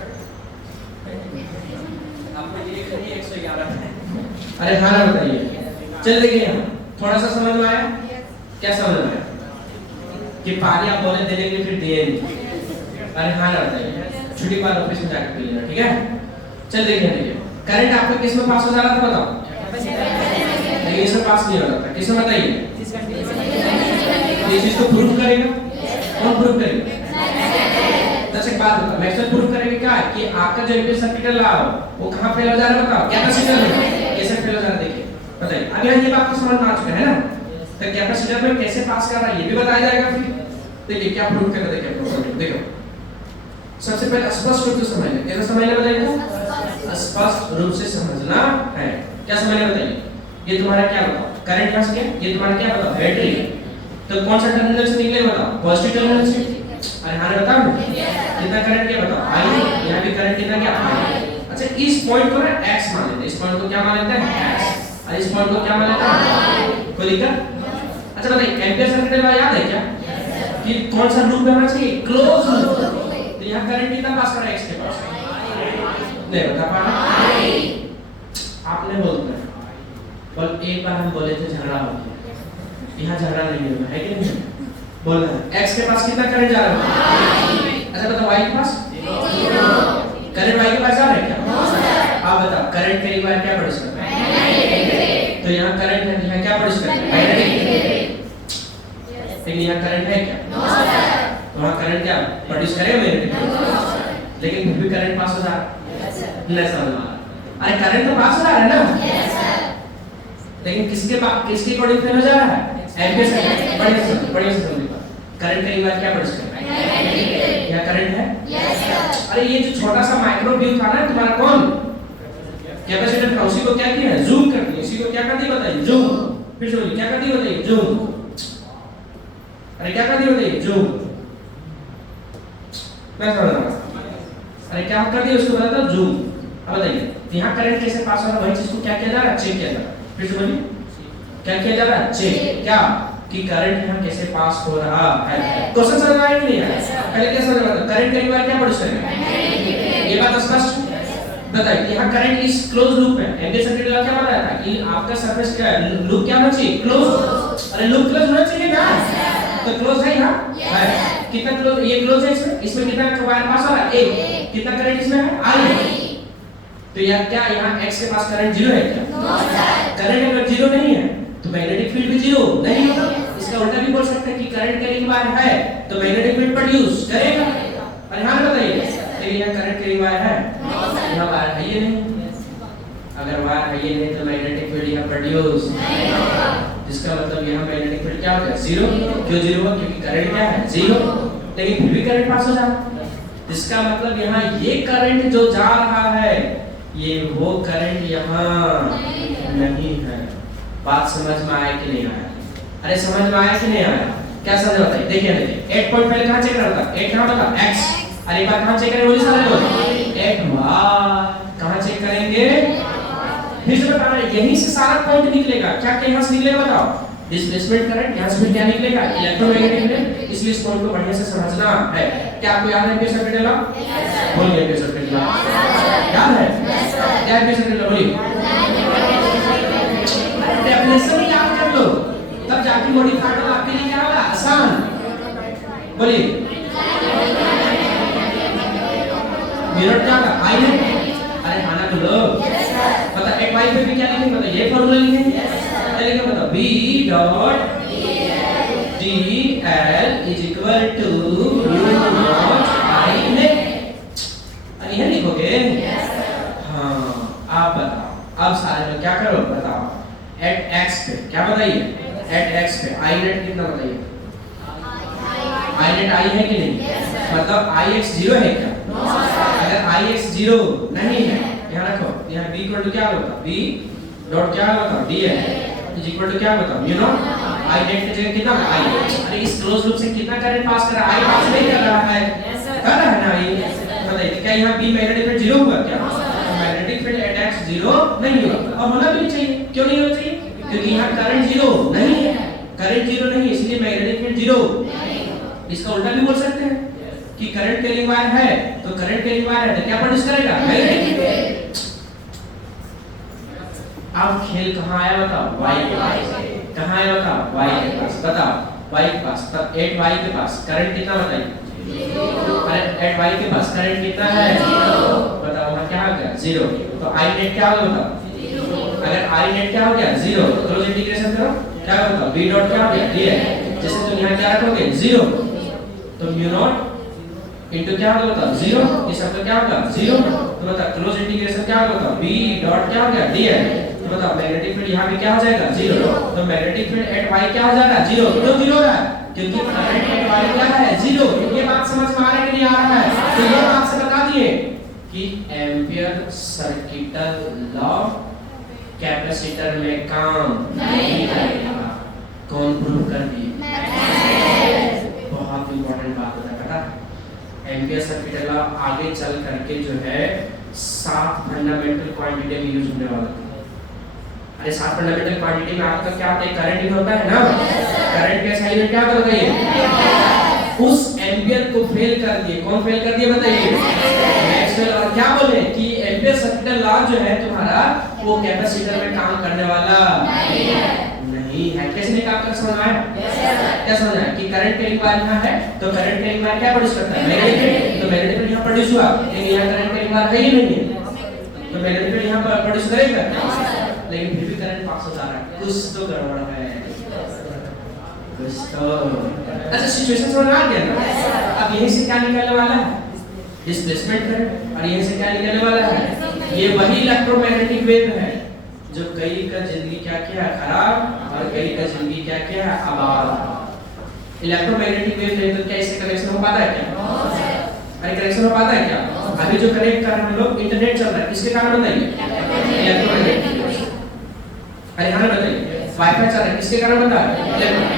आपको ये करिए 111 है। अरे हाँ ना बताइए। चल देखिए यहाँ थोड़ा सा समझ में आया? क्या समझ में आया? कि पानी आप बोले देने के लिए फिर दिए नहीं। अरे हाँ ना बताइए। छुट्टी बाद ऑफिस में जाकर पी लेना, ठीक है? चल देखिए करंट आपका किस में पास हो जा रहा था बताओ? लेकिन इसमें पास नहीं हो रहा था। किसमें बताइए? ये चीज को प्रूव करेगा। कौन प्रूव करेगा? दस एक बात बता, मैक्सवेल प्रूव करेंगे क्या कि आपका जो इम्पीडेंस सर्किट ला वो कहां फेल हो जा रहा है बताओ? कैपेसिटर में। कैसे फेल हो जा रहा है देखिए, बताइए। अब यहाँ ये बात तो समझ में आ चुका है ना, तो कैपेसिटर में कैसे पास कर रहा है ये भी बताया जाएगा। फिर देखिए क्या प्रूव कर रहे देखिए। देखो सबसे पहले स्पष्ट रूप से समझना। कैसे समझना बताइए? स्पष्ट रूप से समझना है। क्या समझना बताइए? ये तुम्हारा क्या बताओ? करंट पास किया, ये तुम्हारा क्या बताओ? बैटरी। तो कौन सा टर्मिनल से निकलेगा बताओ? पॉजिटिव टर्मिनल से। अरे हाँ बताओ कितना करंट क्या बताओ? आई। यहाँ भी करंट कितना क्या? आई। अच्छा इस पॉइंट को ना x मान लेते हैं। इस पॉइंट को क्या मान लेते हैं? x। और इस पॉइंट को क्या मान लेते हैं? कोई दिक्कत? अच्छा बताइए एम्पीयर सर्किट का याद है क्या कि कौन सा लूप में होना चाहिए? Close loop. तो यहाँ करंट कितना पास कर रहा है x के पास? नहीं बता पा रहा। आपने बोलते हैं बोल एक बार हम बोले थे झगड़ा हो गया, यहाँ झगड़ा नहीं होगा है कि नहीं? बोल रहे हैं x के पास कितना करंट जा रहा है? अच्छा बताओ y के पास? करंट y के पास जा रहा है क्या? आप बताओ करंट के रिक्वायर क्या प्रोड्यूस कर रहा है? तो यहाँ करंट है, यहाँ क्या प्रोड्यूस कर रहा है? मैग्नेटिक। लेकिन यहाँ करंट है क्या? तो वहाँ करंट क्या प्रोड्यूस करेगा? मैग्नेटिक। लेकिन फिर भी करंट पास हो जा रहा है। नहीं समझ में आ रहा? अरे करंट तो पास हो रहा है ना, लेकिन किसके अकॉर्डिंग फेल हो जा रहा है? Ampere circuit. बढ़िया से समझिए। करंट का रिक्वायर क्या प्रोड्यूस कर रहा है? यहाँ करंट है। अरे ये जो छोटा सा माइक्रो वेव था ना तुम्हारा कौन? कैपेसिटर था, उसी को क्या किया? जूम कर दिया। इसी को क्या कर दिया बताइए? जूम। फिर से बोलिए क्या कर दिया बताइए? जूम। अरे क्या कर दिया बताइए? जूम। मैं समझ रहा हूं। अरे क्या कर दिया उसको बताता जूम। अब बताइए यहाँ करंट कैसे पास हो रहा है? वही चीज को क्या किया जा रहा है? चेक किया जा रहा है। फिर से बोलिए क्या किया जा रहा है? चेक। क्या कि करंट यहाँ कैसे पास हो रहा है। क्वेश्चन समझ में आया कि नहीं आया? पहले क्या समझ में आया? करंट का रिक्वायर क्या प्रोड्यूस करेगा? ये बात स्पष्ट बताइए। यहाँ करंट इस क्लोज लूप है। एम्पीयर सर्किट का क्या बताया था कि आपका सरफेस क्या है? लूप क्या होना चाहिए? क्लोज। अरे लूप क्लोज होना चाहिए ना, तो क्लोज है यहाँ है। कितना क्लोज? ये क्लोज है। इसमें कितना वायर पास हो रहा है? एक। कितना करंट इसमें है? आई। तो यह क्या यहाँ x के पास करंट जीरो है क्या? करंट अगर जीरो नहीं है तो मैग्नेटिक फील्ड भी जीरो नहीं होगा। इसका उल्टा भी बोल सकते हैं कि करंट के रिक्वायर है तो मैग्नेटिक फील्ड प्रोड्यूस करेगा। और यहाँ बताइए लेकिन यहाँ करंट के रिक्वायर है, यहाँ वायर है ये नहीं। अगर वायर है ये नहीं तो मैग्नेटिक फील्ड यहाँ प्रोड्यूस नहीं होगा। जिसका मतलब यहाँ मैग्नेटिक फील्ड क्या हो गया? जीरो। क्यों जीरो हुआ? क्योंकि करंट क्या है? जीरो। लेकिन फिर भी करंट पास हो जा रहा है। इसका मतलब यहाँ ये करंट जो जा रहा है ये वो करंट यहाँ नहीं है। बात समझ में आया कि नहीं आया? अरे समझ में आया कि नहीं आया? क्या समझ में बताइए? देखिए 8 पॉइंट पहले कहां चेक करना था? 8 कहां था? x। अरे एक बार कहां चेक करें? बोलिए सारे लोग 8 y कहां चेक करेंगे? फिर से बताना, यहीं से सारा पॉइंट निकलेगा। क्या क्या यहां से निकलेगा बताओ? डिस्प्लेसमेंट करंट, यहां से फिर क्या निकलेगा? Electromagnetic field. इसलिए इस पॉइंट को बढ़िया से समझना है। क्या आपको याद है एम्पीयर सर्किट लॉ? बोलिए एम्पीयर सर्किट लॉ याद है? क्या एम्पीयर सर्किट लॉ? बोलिए। डेफिनेशन ही याद कर लो, तब जाके मॉडिफाइड आपके लिए क्या होगा? आसान। बोलिए मिरर क्या होगा? आई है। अरे खाना तो लो पता। एक वाई पे भी क्या लिखेंगे? मतलब ये फॉर्मूला लिखेंगे। क्या लिखेंगे? मतलब B dot DL is equal to mu naught I net. अरे ये लिखोगे? हाँ आप बताओ, अब सारे लोग क्या करो बताओ। एट x पे क्या बताइए? एट x पे I नेट कितना बताइए? I नेट I है कि नहीं? मतलब Ix 0 है क्या? अगर Ix 0 नहीं है, यहाँ रखो, यहाँ B इक्वल टू क्या होगा? B डॉट क्या होगा? DL इज इक्वल टू क्या होगा? म्यू नॉट I नेट की जगह कितना I। अरे इस क्लोज लूप से कितना करंट पास कर रहा है? I पास नहीं कर रहा है, कर रहा है ना I। बताइए क्या यहाँ B मैग्नेटिक फील्ड 0 हुआ क्या? मैग्नेटिक फील्ड एट x 0 नहीं हुआ, और होना भी नहीं चाहिए। क्यों नहीं होना चाहिए? क्योंकि यहाँ करंट 0 नहीं है। करंट 0 नहीं है, इसलिए मैग्नेटिक फील्ड 0। इसका उल्टा भी बोल सकते हैं कि करंट कैरिंग वायर है, तो करंट कैरिंग वायर है तो क्या प्रोड्यूस करेगा? Magnetic field. अब खेल कहाँ आया बताओ? y के पास। कहाँ आया बताओ? y के पास। बताओ y के पास, तब 8y के पास करंट कितना बताइए? 0। अरे 8y के पास करंट कितना है? 0। बताओ वहाँ क्या हो गया? 0। तो I नेट क्या होगा बताओ? 0। अगर I नेट क्या हो गया? 0, तो क्लोज इंटीग्रेशन करो, क्या होगा बताओ? B डॉट क्या हो गया? DL। जैसे तुम यहाँ क्या रखोगे? 0, तो म्यू नॉट इनटू क्या होगा बताओ? 0। ये सब क्या होगा? 0। तो बताओ क्लोज इंटीग्रेशन क्या होगा बताओ? B डॉट क्या हो गया? DL। तो बताओ मैग्नेटिक फील्ड यहाँ पे क्या हो जाएगा? 0। तो मैग्नेटिक फील्ड एट y क्या हो जाएगा? 0। क्यों 0 है? क्योंकि करंट एट y क्या है? 0। ये बात समझ में आ रहा है कि नहीं आ रहा है? तो ये बात से बता दिए कि एम्पीयर सर्किटल लॉ कैपेसिटर में काम नहीं करेगा। कौन प्रूव कर दिए? बहुत इंपॉर्टेंट बात होता है पता। एम्पीयर सर्किटल लॉ आगे चल करके जो है 7 फंडामेंटल क्वांटिटी में यूज होने वाला है। अरे 7 फंडामेंटल क्वांटिटी में आपका क्या होता है? करंट भी होता है ना। करंट के साइड में क्या होता है बताइए? उस एम्पीयर को फेल कर दिए। कौन फेल कर दिए बताइए? मैक्सवेल। और क्या बोले कि एम्पीयर सर्किटल लॉ जो है तुम्हारा वो कैपेसिटर में काम करने वाला नहीं है। कैसे नहीं काम कर? समझ आया? क्या समझ आया कि करंट कैरिंग वायर यहाँ है, तो करंट कैरिंग वायर क्या प्रोड्यूस करता है? मैग्नेटिक। तो मैग्नेटिक फील्ड यहाँ प्रोड्यूस हुआ, लेकिन यहाँ करंट कैरिंग वायर है ही नहीं है, तो मैग्नेटिक फील्ड यहाँ पर प्रोड्यूस करेगा, लेकिन फिर भी करंट पास हो जा रहा है। कुछ तो गड़बड़ है, कुछ तो। अच्छा सिचुएशन समझ आ गया ना? अब यहीं से क्या निकलने वाला है? Displacement current. और यहीं से क्या निकलने वाला है? ये वही इलेक्ट्रोमैग्नेटिक वेव है जो कई का जिंदगी क्या किया खराब, और कई का जिंदगी क्या किया आबाद। इलेक्ट्रोमैग्नेटिक वेव नहीं तो क्या इससे कनेक्शन हो पाता है क्या? अरे कनेक्शन हो पाता है क्या? अभी जो कनेक्ट कर रहे हैं हम लोग, इंटरनेट चल रहा है, किसके कारण बताइए? इलेक्ट्रोमैग्नेटिक। अरे हाँ बताइए, वाईफाई चल रहा है, किसके कारण बता है?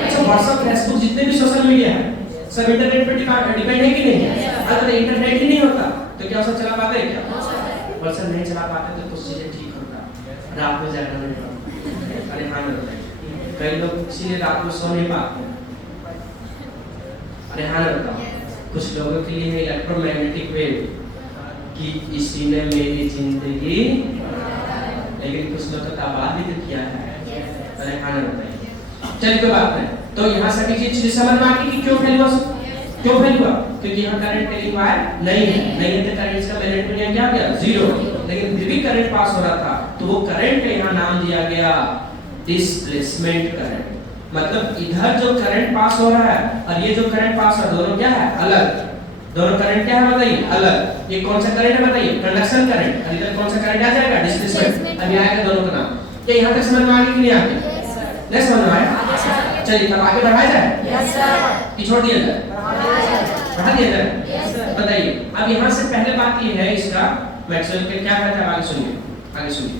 अच्छा व्हाट्सएप, फेसबुक, जितने भी सोशल मीडिया है सब इंटरनेट पे डिपेंड है कि नहीं? अगर इंटरनेट ही नहीं होता तो क्या सब चला पाते हैं क्या? व्हाट्सएप नहीं चला पाते तो कुछ चीजें ठीक होता, रात में जागना नहीं पड़ता। अरे हाँ बताइए, कई लोग इसीलिए रात में सो नहीं पाते। अरे हाँ बताओ, कुछ लोगों के लिए इलेक्ट्रोमैग्नेटिक वेव कि इसी ने मेरी जिंदगी, लेकिन कुछ लोग तो आबाद भी किया है। अरे हाँ बताइए, चलिए कोई बात नहीं। तो यहाँ सभी चीज समझ में आ गई कि क्यों फेल हुआ? क्यों फेल हुआ? क्योंकि यहाँ करंट कैरिंग वायर नहीं है तो करंट इसका मैग्नेटिक फील्ड क्या गया? 0। लेकिन फिर भी करंट पास हो रहा था, तो वो करंट का यहाँ नाम दिया गया डिस्प्लेसमेंट करंट। मतलब इधर जो करंट पास हो रहा है और ये जो करंट पास हो रहा है, दोनों क्या है? अलग। दोनों करंट क्या है बताइए? अलग। ये कौन सा करंट है बताइए? Conduction current. और इधर कौन सा करंट आ जाएगा? डिस्प्लेसमेंट। अब आएगा दोनों का नाम। क्या यहाँ तक समझ में आ गया कि नहीं आ गया? नहीं समझ में आया? चलिए तब आगे बढ़ाया जाए? Yes sir. कि छोड़ दिया जाए? बढ़ा दिया जाए? Yes sir. बताइए, अब यहाँ से पहले बात ये है इसका मैक्सवेल के क्या कहता है, आगे सुनिए, आगे सुनिए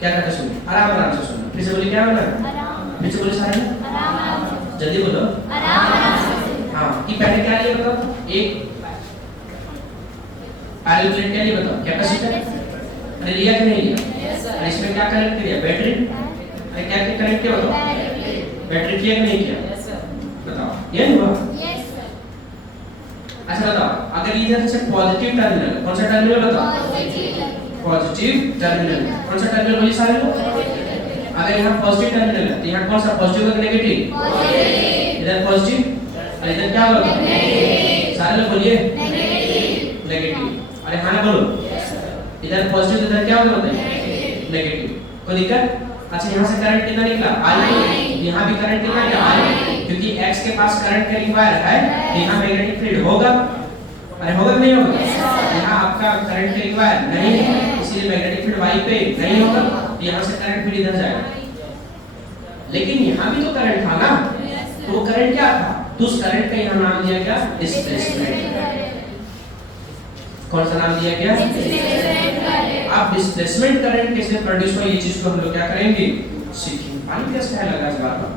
क्या कहता है, सुनिए आराम आराम से सुनिए। फिर से बोलिए क्या बोला? फिर से बोलिए सारे। जल्दी बोलो। हाँ कि पहले क्या लिया बताओ, एक पैरेलल प्लेट क्या लिया बताओ, कैपेसिटर। अरे लिया कि नहीं लिया? अरे इसमें क्या कनेक्ट किया, बैटरी। अरे क्या क्या कनेक्ट किया बताओ, बैटरी किया कि नहीं किया, बताओ ये हुआ। अच्छा बताओ, अगर इधर से पॉजिटिव टर्मिनल, कौन सा टर्मिनल बताओ, पॉजिटिव टर्मिनल, कौन सा टर्मिनल बोलिए सारे लोग। अगर यहाँ पॉजिटिव टर्मिनल है तो यहाँ कौन सा पॉजिटिव और नेगेटिव, इधर पॉजिटिव और इधर क्या होगा, सारे लोग बोलिए नेगेटिव। अरे हाँ ना बोलो, इधर पॉजिटिव इधर क्या होगा बताइए, नेगेटिव। कोई दिक्कत? अच्छा यहाँ से करंट कितना निकला, आई। यहाँ भी करंट कितना निकला, आई, क्योंकि x के पास करंट का रिक्वायर है, यहाँ मैग्नेटिक फील्ड होगा। अरे होगा कि नहीं होगा? यहाँ आपका करंट का रिक्वायर नहीं है, इसलिए मैग्नेटिक फील्ड y पे नहीं होगा, तो यहाँ से करंट फील्ड इधर जाएगा। लेकिन यहाँ भी तो करंट था ना, तो वो करंट क्या था, तो उस करंट का यहाँ नाम दिया गया डिस्प्लेसमेंट। कौन सा नाम दिया गया, डिस्प्लेसमेंट। अब डिस्प्लेसमेंट करंट कैसे प्रोड्यूस हो, ये चीज को हम लोग क्या करेंगे, सीखेंगे। पानी कैसे है लगा इस बार में,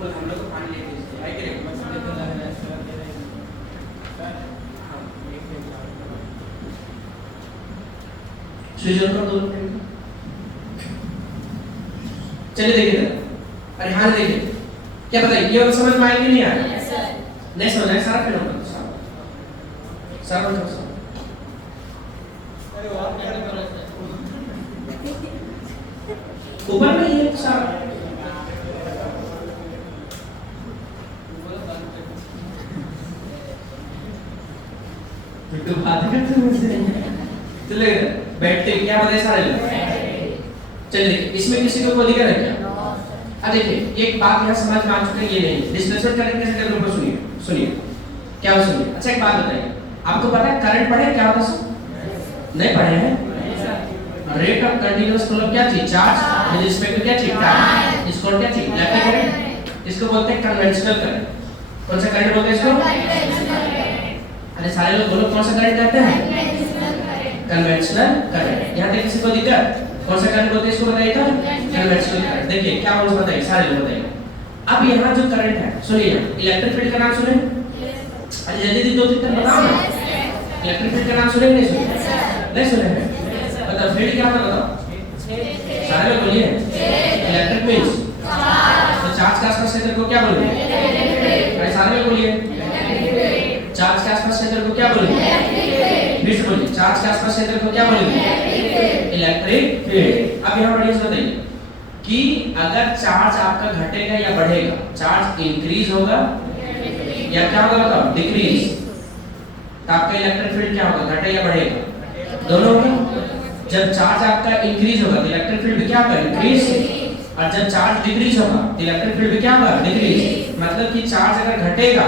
हम लोग को पानी लेके आई करेंगे। स्विच ऑन कर दो। चलिए देखिए, अरे हाँ देखिए, क्या बताइए, ये समझ में आया कि नहीं आया? नहीं समझ आया, सारा फिर होगा सारा ऊपर में ये सारा तो बात करते हैं मुझसे। चलिए बैठते क्या बताए सारे लोग। चलिए इसमें किसी को कोई दिक्कत है क्या? अब देखिए एक बात यहाँ समझ में आ चुकी है, ये नहीं डिस्प्लेसमेंट करंट कैसे डेवलप हो, सुनिए सुनिए क्या हो, सुनिए। अच्छा एक बात बताइए, आपको पता है करंट पढ़े क्या होता है, नहीं पढ़े हैं? रेट ऑफ कंटीन्यूअस फ्लो क्या चीज, चार्ज विद रिस्पेक्ट टू क्या चीज, टाइम। इसको क्या चीज, इलेक्ट्रिक करंट, इसको बोलते हैं कन्वेंशनल करंट। कौन सा करंट बोलते हैं इसको? अरे सारे लोग बोलो कौन सा करंट कहते हैं, कन्वेंशनल करंट। यहाँ तक किसी को दिक्कत, कौन सा करंट बोलते हैं इसको बताइए तो, कन्वेंशनल करंट। देखिए क्या बोल बताइए सारे लोग बताइए। अब यहाँ जो करंट है, सुनिए इलेक्ट्रिक फील्ड का नाम सुने, अरे जल्दी दो तीन बताओ ना, इलेक्ट्रिक फील्ड का नाम सुने नहीं सुने, नहीं सुने हैं, बताओ फील्ड क्या होता बताओ, सारे लोग बोलिए। इलेक्ट्रिक मींस तो चार्ज के आसपास क्षेत्र को क्या बोलेंगे, अरे सारे लोग बोलिए। चार्ज के आसपास क्षेत्र को क्या बोलेंगे, फिर से बोलिए, चार्ज के आसपास क्षेत्र को क्या बोलेंगे, इलेक्ट्रिक फील्ड। अब यहाँ बढ़िया से बताइए कि अगर चार्ज आपका घटेगा या बढ़ेगा, चार्ज इंक्रीज होगा या क्या होगा बताओ, डिक्रीज, तो आपका इलेक्ट्रिक फील्ड क्या होगा, घटेगा या बढ़ेगा, दोनों होगा। जब चार्ज आपका इंक्रीज होगा तो इलेक्ट्रिक फील्ड क्या होगा, इंक्रीज, और जब चार्ज डिक्रीज होगा तो इलेक्ट्रिक फील्ड क्या होगा, डिक्रीज। मतलब कि चार्ज अगर घटेगा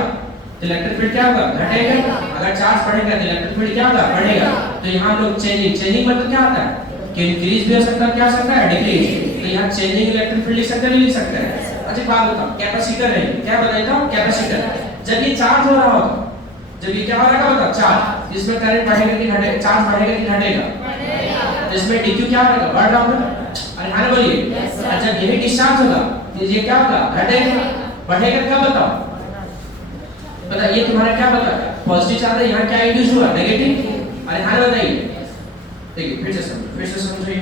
तो इलेक्ट्रिक फील्ड क्या होगा, घटेगा, अगर चार्ज बढ़ेगा तो इलेक्ट्रिक फील्ड क्या होगा, बढ़ेगा। तो यहाँ लोग चेंजिंग मतलब क्या होता है कि इंक्रीज भी हो सकता है, क्या हो सकता है, डिक्रीज। तो यहाँ चेंजिंग इलेक्ट्रिक फील्ड लिख सकते हैं, नहीं लिख सकते हैं? अच्छा बात बताओ, कैपेसिटर है, क्या बताइए हूँ, कैपेसिटर। जब ये चार्ज हो रहा होगा, जब ये क्या हो रहा होगा, चार्ज, इसमें करंट बढ़ेगा कि घटेगा, चार्ज बढ़ेगा कि घटेगा, तो इसमें डीक्यू क्या होगा, बढ़ रहा होगा। अरे हाँ बोलिए। जब ये डिस्चार्ज होगा तो ये क्या होगा, घटेगा, बढ़ेगा, कब बताओ, पता ये तुम्हारा क्या पता, पॉजिटिव चार्ज है, यहाँ क्या इंड्यूस हुआ, नेगेटिव। अरे हाँ बताइए, देखिए फिर से समझिए,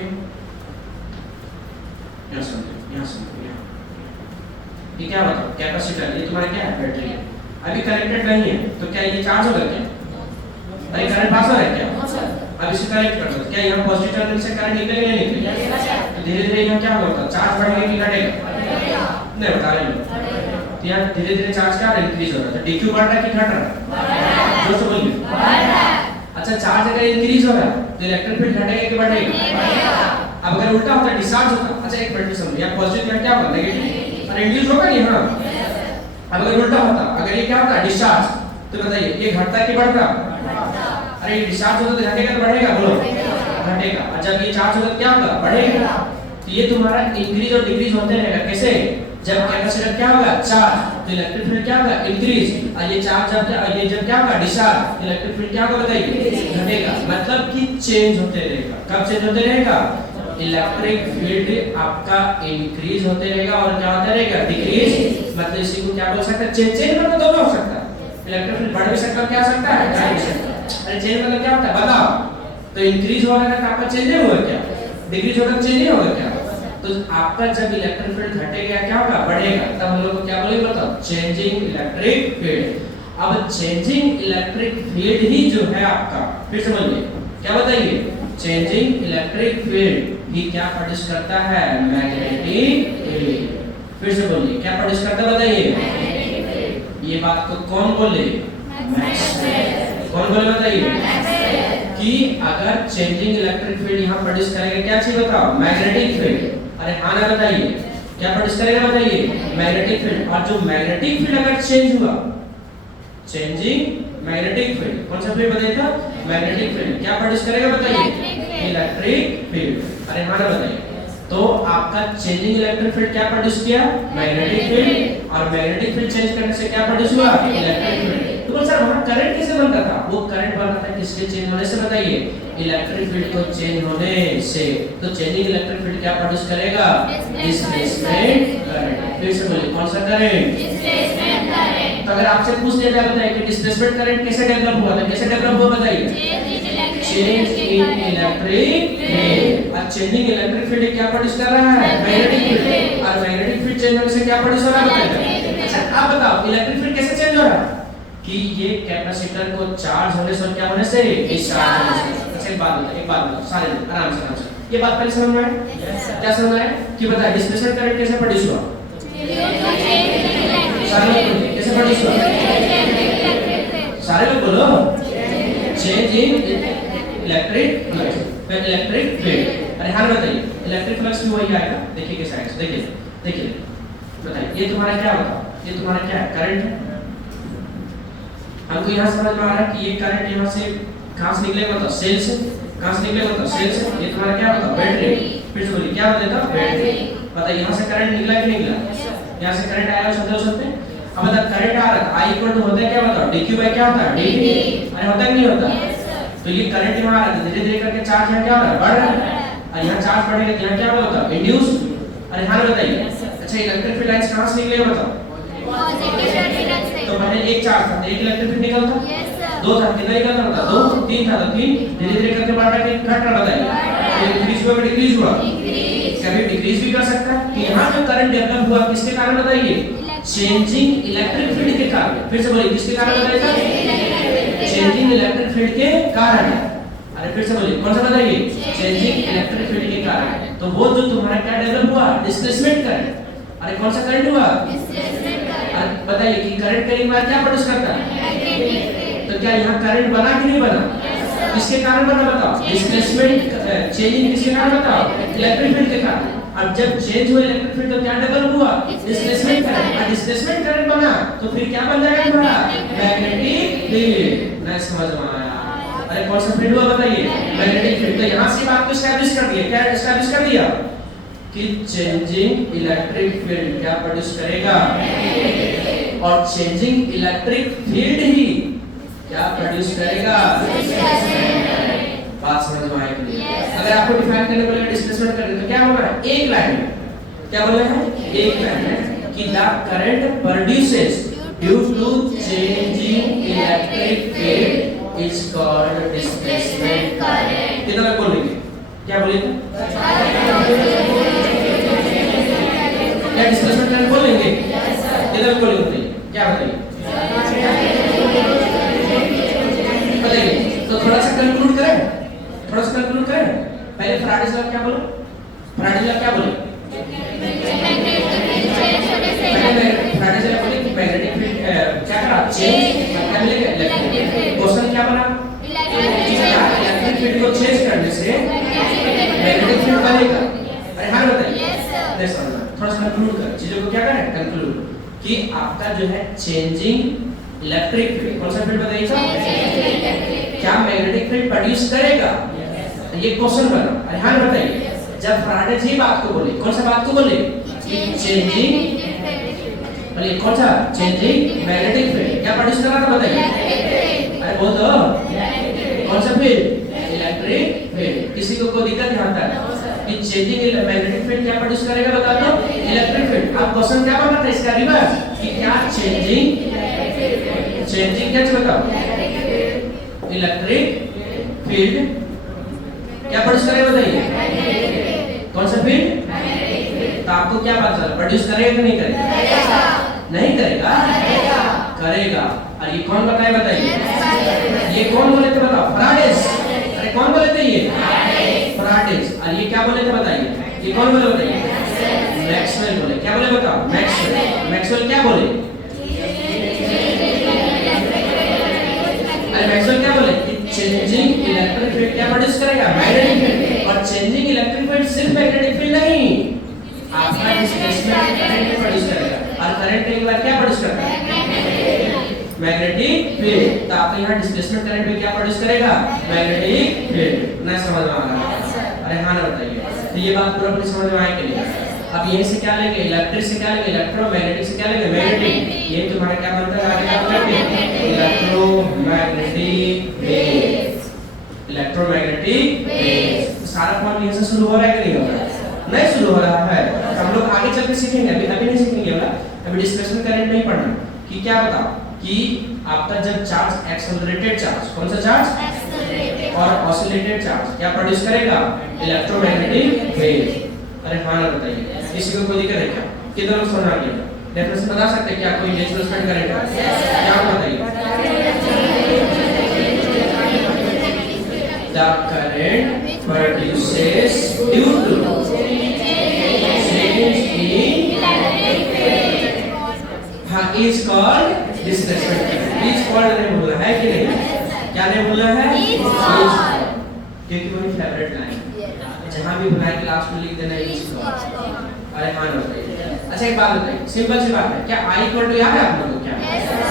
यहाँ समझिए, ये क्या बताओ, कैपेसिटर, ये तुम्हारा क्या है, बैटरी है, अभी कनेक्टेड नहीं है, तो क्या ये चार्ज होगा क्या, अरे करंट पास हो रहा है क्या, अब इसे कनेक्ट कर दो, क्या यहाँ पॉजिटिव टर्मिनल से करंट निकलेगा या नहीं निकलेगा, तो धीरे धीरे यहाँ क्या होगा, चार्ज बढ़ेगा कि घटेगा, नहीं बता रहे हैं। तो यहाँ धीरे धीरे चार्ज क्या इंक्रीज हो रहा है, तो डीक्यू बढ़ रहा है कि घट रहा है, जोर से बोलिए, बढ़ रहा है। अच्छा चार्ज अगर इंक्रीज हो रहा है तो इलेक्ट्रिक फील्ड घटेगा कि बढ़ेगा, अब अगर उल्टा होता डिस्चार्ज होता, अच्छा एक मिनट समझिए, यहाँ पॉजिटिव क्या होगा, नेगेटिव, और इंड्यूस होगा नहीं, हाँ। अब अगर उल्टा होता, अगर ये क्या होता डिस्चार्ज, तो बताइए ये घटता कि बढ़ता, अरे ये डिस्चार्ज होता तो घटेगा तो बढ़ेगा, बोलो घटेगा, और जब ये चार्ज होता क्या होगा, बढ़ेगा। तो ये तुम्हारा इंक्रीज और डिक्रीज होते रहेगा, कैसे, जब कैपेसिटर क्या होगा, चार्ज, तो तो इलेक्ट्रिक फील्ड क्या होगा, इंक्रीज। और ये चार्ज जब क्या होगा, डिस्चार्ज, इलेक्ट्रिक फील्ड क्या होगा बताइए, घटेगा। मतलब कि चेंज होते रहेगा। कब चेंज होते रहेगा, इलेक्ट्रिक फील्ड आपका इंक्रीज होते रहेगा और क्या होता रहेगा, डिक्रीज। मतलब इसी को क्या बोल सकते हैं, चेंज मतलब दोनों हो सकता है। इलेक्ट्रिक फील्ड बढ़ भी सकता है, क्या हो सकता है, घट भी सकता है। अरे चेंज मतलब क्या होता है बताओ, तो इंक्रीज होगा तो आपका चेंज नहीं होगा क्या, डिक्रीज होगा तो चेंज नहीं होगा क्या। तो आपका जब इलेक्ट्रिक फील्ड घटेगा क्या होगा, बढ़ेगा, तब हम लोग को क्या बोलेंगे बताओ, चेंजिंग इलेक्ट्रिक फील्ड। अब चेंजिंग इलेक्ट्रिक फील्ड ही जो है आपका, फिर समझिए क्या बताइए, चेंजिंग इलेक्ट्रिक फील्ड ही क्या प्रोड्यूस करता है, मैग्नेटिक फील्ड। फिर से बोलिए क्या प्रोड्यूस करता है बताइए, मैग्नेटिक फील्ड। ये बात को कौन बोले, मैक्सवेल। कौन बोले बताइए, कि अगर चेंजिंग इलेक्ट्रिक फील्ड यहाँ प्रोड्यूस करेगा क्या चीज बताओ, मैग्नेटिक फील्ड। अरे हाँ ना बताइए, क्या प्रोड्यूस करेगा बताइए, मैग्नेटिक फील्ड। और जो मैग्नेटिक फील्ड अगर चेंज हुआ, चेंजिंग मैग्नेटिक फील्ड, कौन सा फील्ड बताइए था, मैग्नेटिक फील्ड, क्या प्रोड्यूस करेगा बताइए, इलेक्ट्रिक फील्ड। अरे हाँ ना बताइए, तो आपका चेंजिंग इलेक्ट्रिक फील्ड क्या प्रोड्यूस किया, मैग्नेटिक फील्ड। और मैग्नेटिक फील्ड चेंज करने से क्या प्रोड्यूस हुआ, इलेक्ट्रिक फील्ड। तो सर वहां करंट कैसे बनता था, वो करंट बनता था किसके चेंज होने से बताइए, इलेक्ट्रिक फील्ड को चेंज होने से। तो चेंजिंग इलेक्ट्रिक फील्ड क्या प्रोड्यूस करेगा, डिस्प्लेसमेंट करंट। फिर से बोलिए कौन सा करंट, डिस्प्लेसमेंट करंट। तो अगर आपसे पूछ लिया जाए बताइए कि डिस्प्लेसमेंट करंट कैसे डेवलप हुआ था, कैसे डेवलप हुआ बताइए, चेंज इन इलेक्ट्रिक फील्ड। और चेंजिंग इलेक्ट्रिक फील्ड क्या प्रोड्यूस कर रहा है, मैग्नेटिक फील्ड। और मैग्नेटिक फील्ड चेंज होने से क्या प्रोड्यूस हो रहा है बताइए। अच्छा आप बताओ इलेक्ट्रिक फील्ड कैसे चेंज हो रहा है, कि ये कैपेसिटर को चार्ज होने से और क्या होने से, डिस्चार्ज होने से। अच्छा एक बात बताओ सारे लोग आराम से, ये बात पहले समझ में आए, क्या समझ में आए कि बताइए डिस्प्लेसमेंट करंट कैसे प्रोड्यूस हुआ, सारे लोग कैसे प्रोड्यूस हुआ, सारे लोग बोलो, चेंज इन इलेक्ट्रिक फील्ड। अरे हाँ बताइए इलेक्ट्रिक फ्लक्स भी वही आएगा, देखिए किस साइड से, देखिए बताइए ये तुम्हारा क्या होगा, ये तुम्हारा क्या है, करंट है। हमको यहाँ समझ में आ रहा है कि ये करंट यहाँ से कहाँ से निकलेगा बताओ, सेल से। कहाँ से निकलेगा बताओ, सेल से। ये तुम्हारा क्या होगा, बैटरी। फिर से बोलिए क्या होता है, बैटरी। बताइए यहाँ से करंट निकला कि निकला, यहाँ से करंट आया समझो सकते। अब मतलब करंट आ रहा है, I इक्वल टू होता है क्या बताओ, dq बाय क्या होता है, dt। अरे होता है कि नहीं होता, तो ये करंट यहाँ आ रहा है, धीरे धीरे करके चार्ज यहाँ क्या हो रहा है, बढ़ रहा है। और यहाँ चार्ज बढ़ेगा तो यहाँ क्या होगा, इंड्यूस। अरे हाँ बताइए, अच्छा इलेक्ट्रिक फील्ड लाइंस कहाँ से निकलेगा बताओ, तो पहले एक चार्ज था, एक इलेक्ट्रिक फील्ड निकलता, दो था, कितना निकलता होता, दो, तीन था, तो तीन, धीरे धीरे करके बढ़ रहा है, घट रहा बताइए, इंक्रीज हुआ डिक्रीज हुआ, कभी डिक्रीज भी कर सकता है। तो यहाँ जो करंट डेवलप हुआ किसके कारण बताइए, चेंजिंग इलेक्ट्रिक फील्ड के कारण। फिर से बोलिए किसके कारण बताइएगा, चेंजिंग इलेक्ट्रिक फील्ड के कारण। अरे फिर से बोलिए कौन सा बताइए, चेंजिंग इलेक्ट्रिक फील्ड के कारण। तो वो जो तुम्हारा क्या डेवलप हुआ, डिस्प्लेसमेंट करंट। अरे कौन सा करंट हुआ, डिस्प्लेसमेंट करंट। बताइए कि करंट करने के बाद क्या प्रोड्यूस करता है, तो क्या यहाँ करंट बना कि नहीं बना, किसके कारण बना बताओ, डिस्प्लेसमेंट चेंजिंग किसके कारण बताओ, इलेक्ट्रिक फील्ड के कारण। अब जब चेंज हुआ इलेक्ट्रिक फील्ड तो क्या डेवलप हुआ, डिस्प्लेसमेंट करंट। और डिस्प्लेसमेंट करंट बना तो फिर क्या बन जाएगा तुम्हारा, मैग्नेटिक फील्ड। नहीं समझ में आया, अरे कौन सा फील्ड हुआ बताइए, मैग्नेटिक फील्ड। तो यहाँ से बात को एस्टैब्लिश कर दिया, क्या एस्टैब्लिश कर दिया कि चेंजिंग इलेक्ट्रिक फील्ड क्या प्रोड्यूस करेगा, और चेंजिंग इलेक्ट्रिक फील्ड ही क्या प्रोड्यूस करेगा, बात समझ में आई कि नहीं। अगर आपको डिफाइन करने बोले डिस्प्लेसमेंट करने तो क्या होगा, एक लाइन में क्या बोला है, एक लाइन में कि the current produces due to changing electric field is called displacement current. कितना लोग बोलेंगे, क्या बोलेंगे, क्या डिस्प्लेसमेंट करंट बोलेंगे, कितना लोग बोलेंगे, क्या बताइए, बताइए। तो थोड़ा सा कंक्लूड करें, थोड़ा सा कंक्लूड करें। पहले फ्राइडेज लॉ क्या बोलो, फ्राइडेज लॉ क्या बोले, फ्राइडेज लॉ बोले कि मैग्नेटिक फील्ड क्या करा, चेंज क्या मिलेगा, इलेक्ट्रिक फील्ड। क्वेश्चन क्या बना, इलेक्ट्रिक फील्ड को चेंज करने से मैग्नेटिक फील्ड बनेगा। अरे हाँ बताइए, थोड़ा सा कंक्लूड कर चीजों को, क्या करें कंक्लूड, कि आपका जो है चेंजिंग इलेक्ट्रिक फील्ड, कौन सा फील्ड बताइए, क्या मैग्नेटिक फील्ड प्रोड्यूस करेगा, ये क्वेश्चन बना। अरे हाँ बताइए, जब फ्राइडे जी बात को बोले, कौन सा बात को बोले, चेंजिंग, बोलिए कौन सा? Changing magnetic field. क्या प्रोड्यूस कर रहा था बताइए? अरे वो तो कौन सा फील्ड? Electric field. किसी को कोई दिक्कत यहाँ तक कि चेंजिंग मैग्नेटिक फील्ड क्या प्रोड्यूस करेगा बता दो? Electric field. अब क्वेश्चन क्या बना था इसका रिवर्स कि क्या चेंजिंग क्या बताओ? इलेक्ट्रिक फील्ड क्या प्रोड्यूस करेगा बताइए? कौन सा फील्ड? तो आपको क्या पता चला प्रोड्यूस करेगा कि नहीं करेगा? नहीं करेगा? करेगा। और ये कौन बताए बताइए? ये कौन बोले थे बताओ? फैराडेस। अरे कौन बोले थे ये? फैराडेस। और ये क्या बोले थे बताइए? ये कौन बोले बताइए? मैक्सवेल बोले। क्या बोले बताओ? मैक्सवेल। मैक्सवेल क्या बोले? अरे मैक्सवेल क्या बोले कि चेंजिंग इलेक्ट्रिक फील्ड क्या प्रोड्यूस करेगा? Magnetic field. और चेंजिंग इलेक्ट्रिक फील्ड सिर्फ मैग्नेटिक फील्ड नहीं, आपका डिस्प्लेसमेंट करंट प्रोड्यूस करेगा। और करंट एक बार क्या प्रोड्यूस करता है? Magnetic field. तो आपका यहाँ डिस्प्लेसमेंट करंट भी क्या प्रोड्यूस करेगा? Magnetic field. ना समझ में आ रहा है? अरे हाँ ना बताइए। तो ये बात पूरा पूरी समझ में आए के लिए अब यहीं से क्या लेंगे? इलेक्ट्रिक से क्या लेंगे? इलेक्ट्रोमैग्नेटिक से क्या लेंगे? मैग्नेटिक। ये तुम्हारा क्या बनता है आगे का magnetic? Electromagnetic waves. Electromagnetic waves. सारा फॉर्म यहीं से शुरू हो रहा है कि नहीं हो रहा है? नहीं शुरू हो रहा है। हम लोग आगे चल के सीखेंगे, अभी नहीं सीखेंगे वाला। अभी डिस्प्लेसमेंट करंट नहीं पढ़ना कि क्या बताओ कि आपका जब चार्ज एक्सेलरेटेड चार्ज, कौन सा चार्ज? एक्सेलरेटेड और ऑसिलेटेड चार्ज क्या प्रोड्यूस करेगा? Electromagnetic wave. अरे हाँ ना बताइए। किसी को कोई दिक्कत है क्या? कितना लोग समझ आ गया? डेफिनेशन बता सकते हैं क्या कोई डिस्प्लेसमेंट करंट है? क्या बताइए? The current produces due to change in हाँ is called displacement current। is called ने बोला है कि नहीं? क्या ने बोला है? is called। क्योंकि मेरी फेवरेट लाइन जहाँ भी बुलाए क्लास में लिख देना is called। अरे हाँ ना बताइए। अच्छा एक बात बताइए, सिंपल सी बात है। क्या I इक्वल टू याद है आप लोगों को? क्या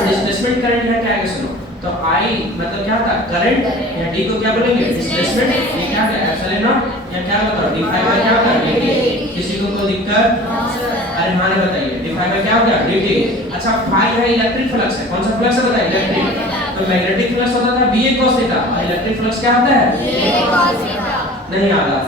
डिस्प्लेसमेंट करंट है? क्या है सुनो तो I मतलब क्या था? करंट। या D को क्या बोलेंगे? डिस्प्लेसमेंट। ये क्या है? एप्सिलॉन नॉट या क्या बताओ? d फाई बाय क्या होता है? dt। किसी को कोई दिक्कत? अरे हाँ ना बताइए। d फाई बाय क्या हो गया? dt। अच्छा फाई है इलेक्ट्रिक फ्लक्स है। कौन सा फ्लक्स है बताइए? इलेक्ट्रिक। तो मैग्नेटिक फ्लक्स होता था ba cos थीटा और इलेक्ट्रिक फ्लक्स क्या होता है? ba cos theta. नहीं आ रहा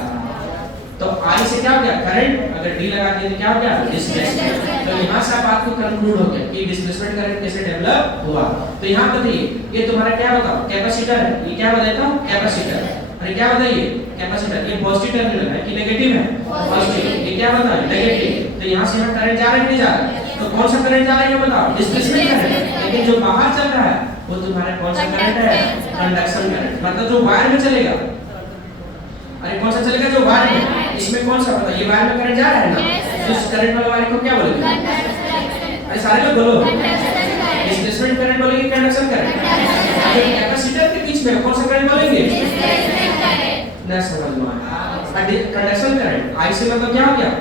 तो I से क्या हो गया? करंट। अगर D लगा दिए तो क्या हो गया? डिस्प्लेसमेंट। तो यहाँ से आप बात को कंक्लूड हो गया कि डिस्प्लेसमेंट करंट कैसे डेवलप हुआ। तो यहाँ बताइए ये तुम्हारा क्या बताओ? कैपेसिटर है। ये क्या बताता हूँ? कैपेसिटर। अरे क्या बताइए? कैपेसिटर। ये पॉजिटिव टर्मिनल है कि नेगेटिव है? पॉजिटिव। ये क्या बताओ? नेगेटिव। तो यहाँ से यहाँ करंट जा रहा है कि नहीं जा रहा है? तो कौन सा करंट जा रहा है ये बताओ? Displacement current. लेकिन जो बाहर चल रहा है वो तुम्हारा कौन सा करंट है? Conduction current. मतलब जो वायर में चलेगा। अरे कौन सा चलेगा? जो वायर में। इसमें कौन सा बताइए? वायर में करंट जा रहा है ना? तो इस करंट वाले वायर को क्या बोलेंगे? अरे सारे लोग बोलो। डिस्प्लेसमेंट करंट बोलेंगे, कंडक्शन करंट। कैपेसिटर के बीच में कौन सा करंट बोलेंगे? ना समझ में आया। कंडक्शन करंट I से मतलब क्या हो गया?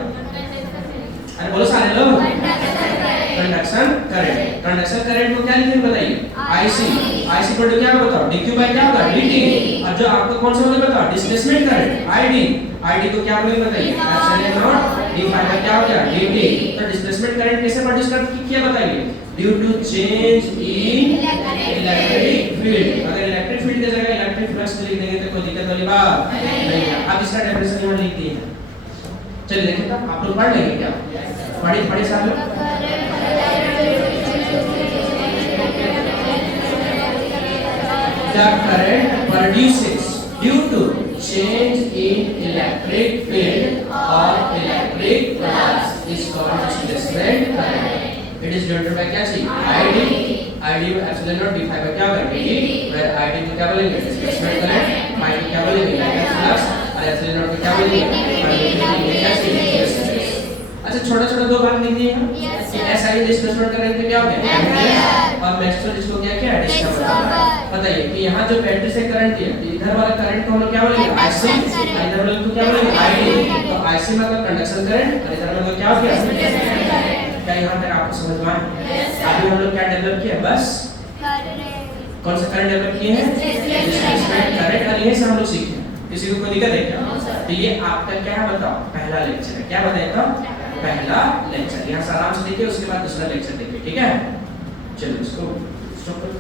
अरे बोलो सारे लोग। Conduction current. कंडक्शन करंट को क्या लिखेंगे बताइए? IC को क्या बताओ? dq बाय क्या होगा? dt। और जो आपको कौन सा बोले बताओ? डिस्प्लेसमेंट करंट ID को क्या बोले बताइए? Epsilon naught d phi by क्या हो गया? dt। तो डिस्प्लेसमेंट करंट कैसे प्रोड्यूस करती है क्या बताइए? Due to change in electric field. अगर इलेक्ट्रिक फील्ड की जगह इलेक्ट्रिक फ्लक्स लिख देंगे तो कोई दिक्कत वाली बात नहीं है। अब इसका डेफिनेशन यहाँ लिख दिए हैं। चलिए देखिए आप लोग पढ़ लेंगे क्या? पढ़े सारे लोग। The current produces due to change in electric field or electric flux is called displacement current। It is denoted by क्या चीज? ID epsilon naught d phi by क्या होगा? dt। where ID को क्या बोलेंगे? displacement current। phi को क्या बोलेंगे? electric flux। और epsilon naught को क्या बोलेंगे? क्या चीज? अच्छा छोटा दो बात लिख दिए हैं कि SI डिस्प्लेसमेंट करंट के क्या हो गया? और मैक्सवेल इसको क्या किया? डिस्कवर। बताइए कि यहाँ जो बैटरी से करंट दिया इधर वाला करंट को हम लोग क्या बोलेंगे? IC। इधर वाले को क्या बोलेंगे? ID। तो IC मतलब कंडक्शन करंट और इधर मतलब क्या हो गया? क्या यहाँ तक आपको समझ में आया? अभी हम लोग क्या डेवलप किया? बस कौन सा करंट डेवलप किए हैं? Displacement current. और यही से हम लोग सीखे। किसी को कोई दिक्कत है क्या? तो ये आपका क्या है बताओ, पहला लेक्चर है। क्या बताएगा? पहला लेक्चर। यहाँ से आराम से देखिए, उसके बाद दूसरा लेक्चर देखिए, ठीक है? चलो इसको स्टॉप करो।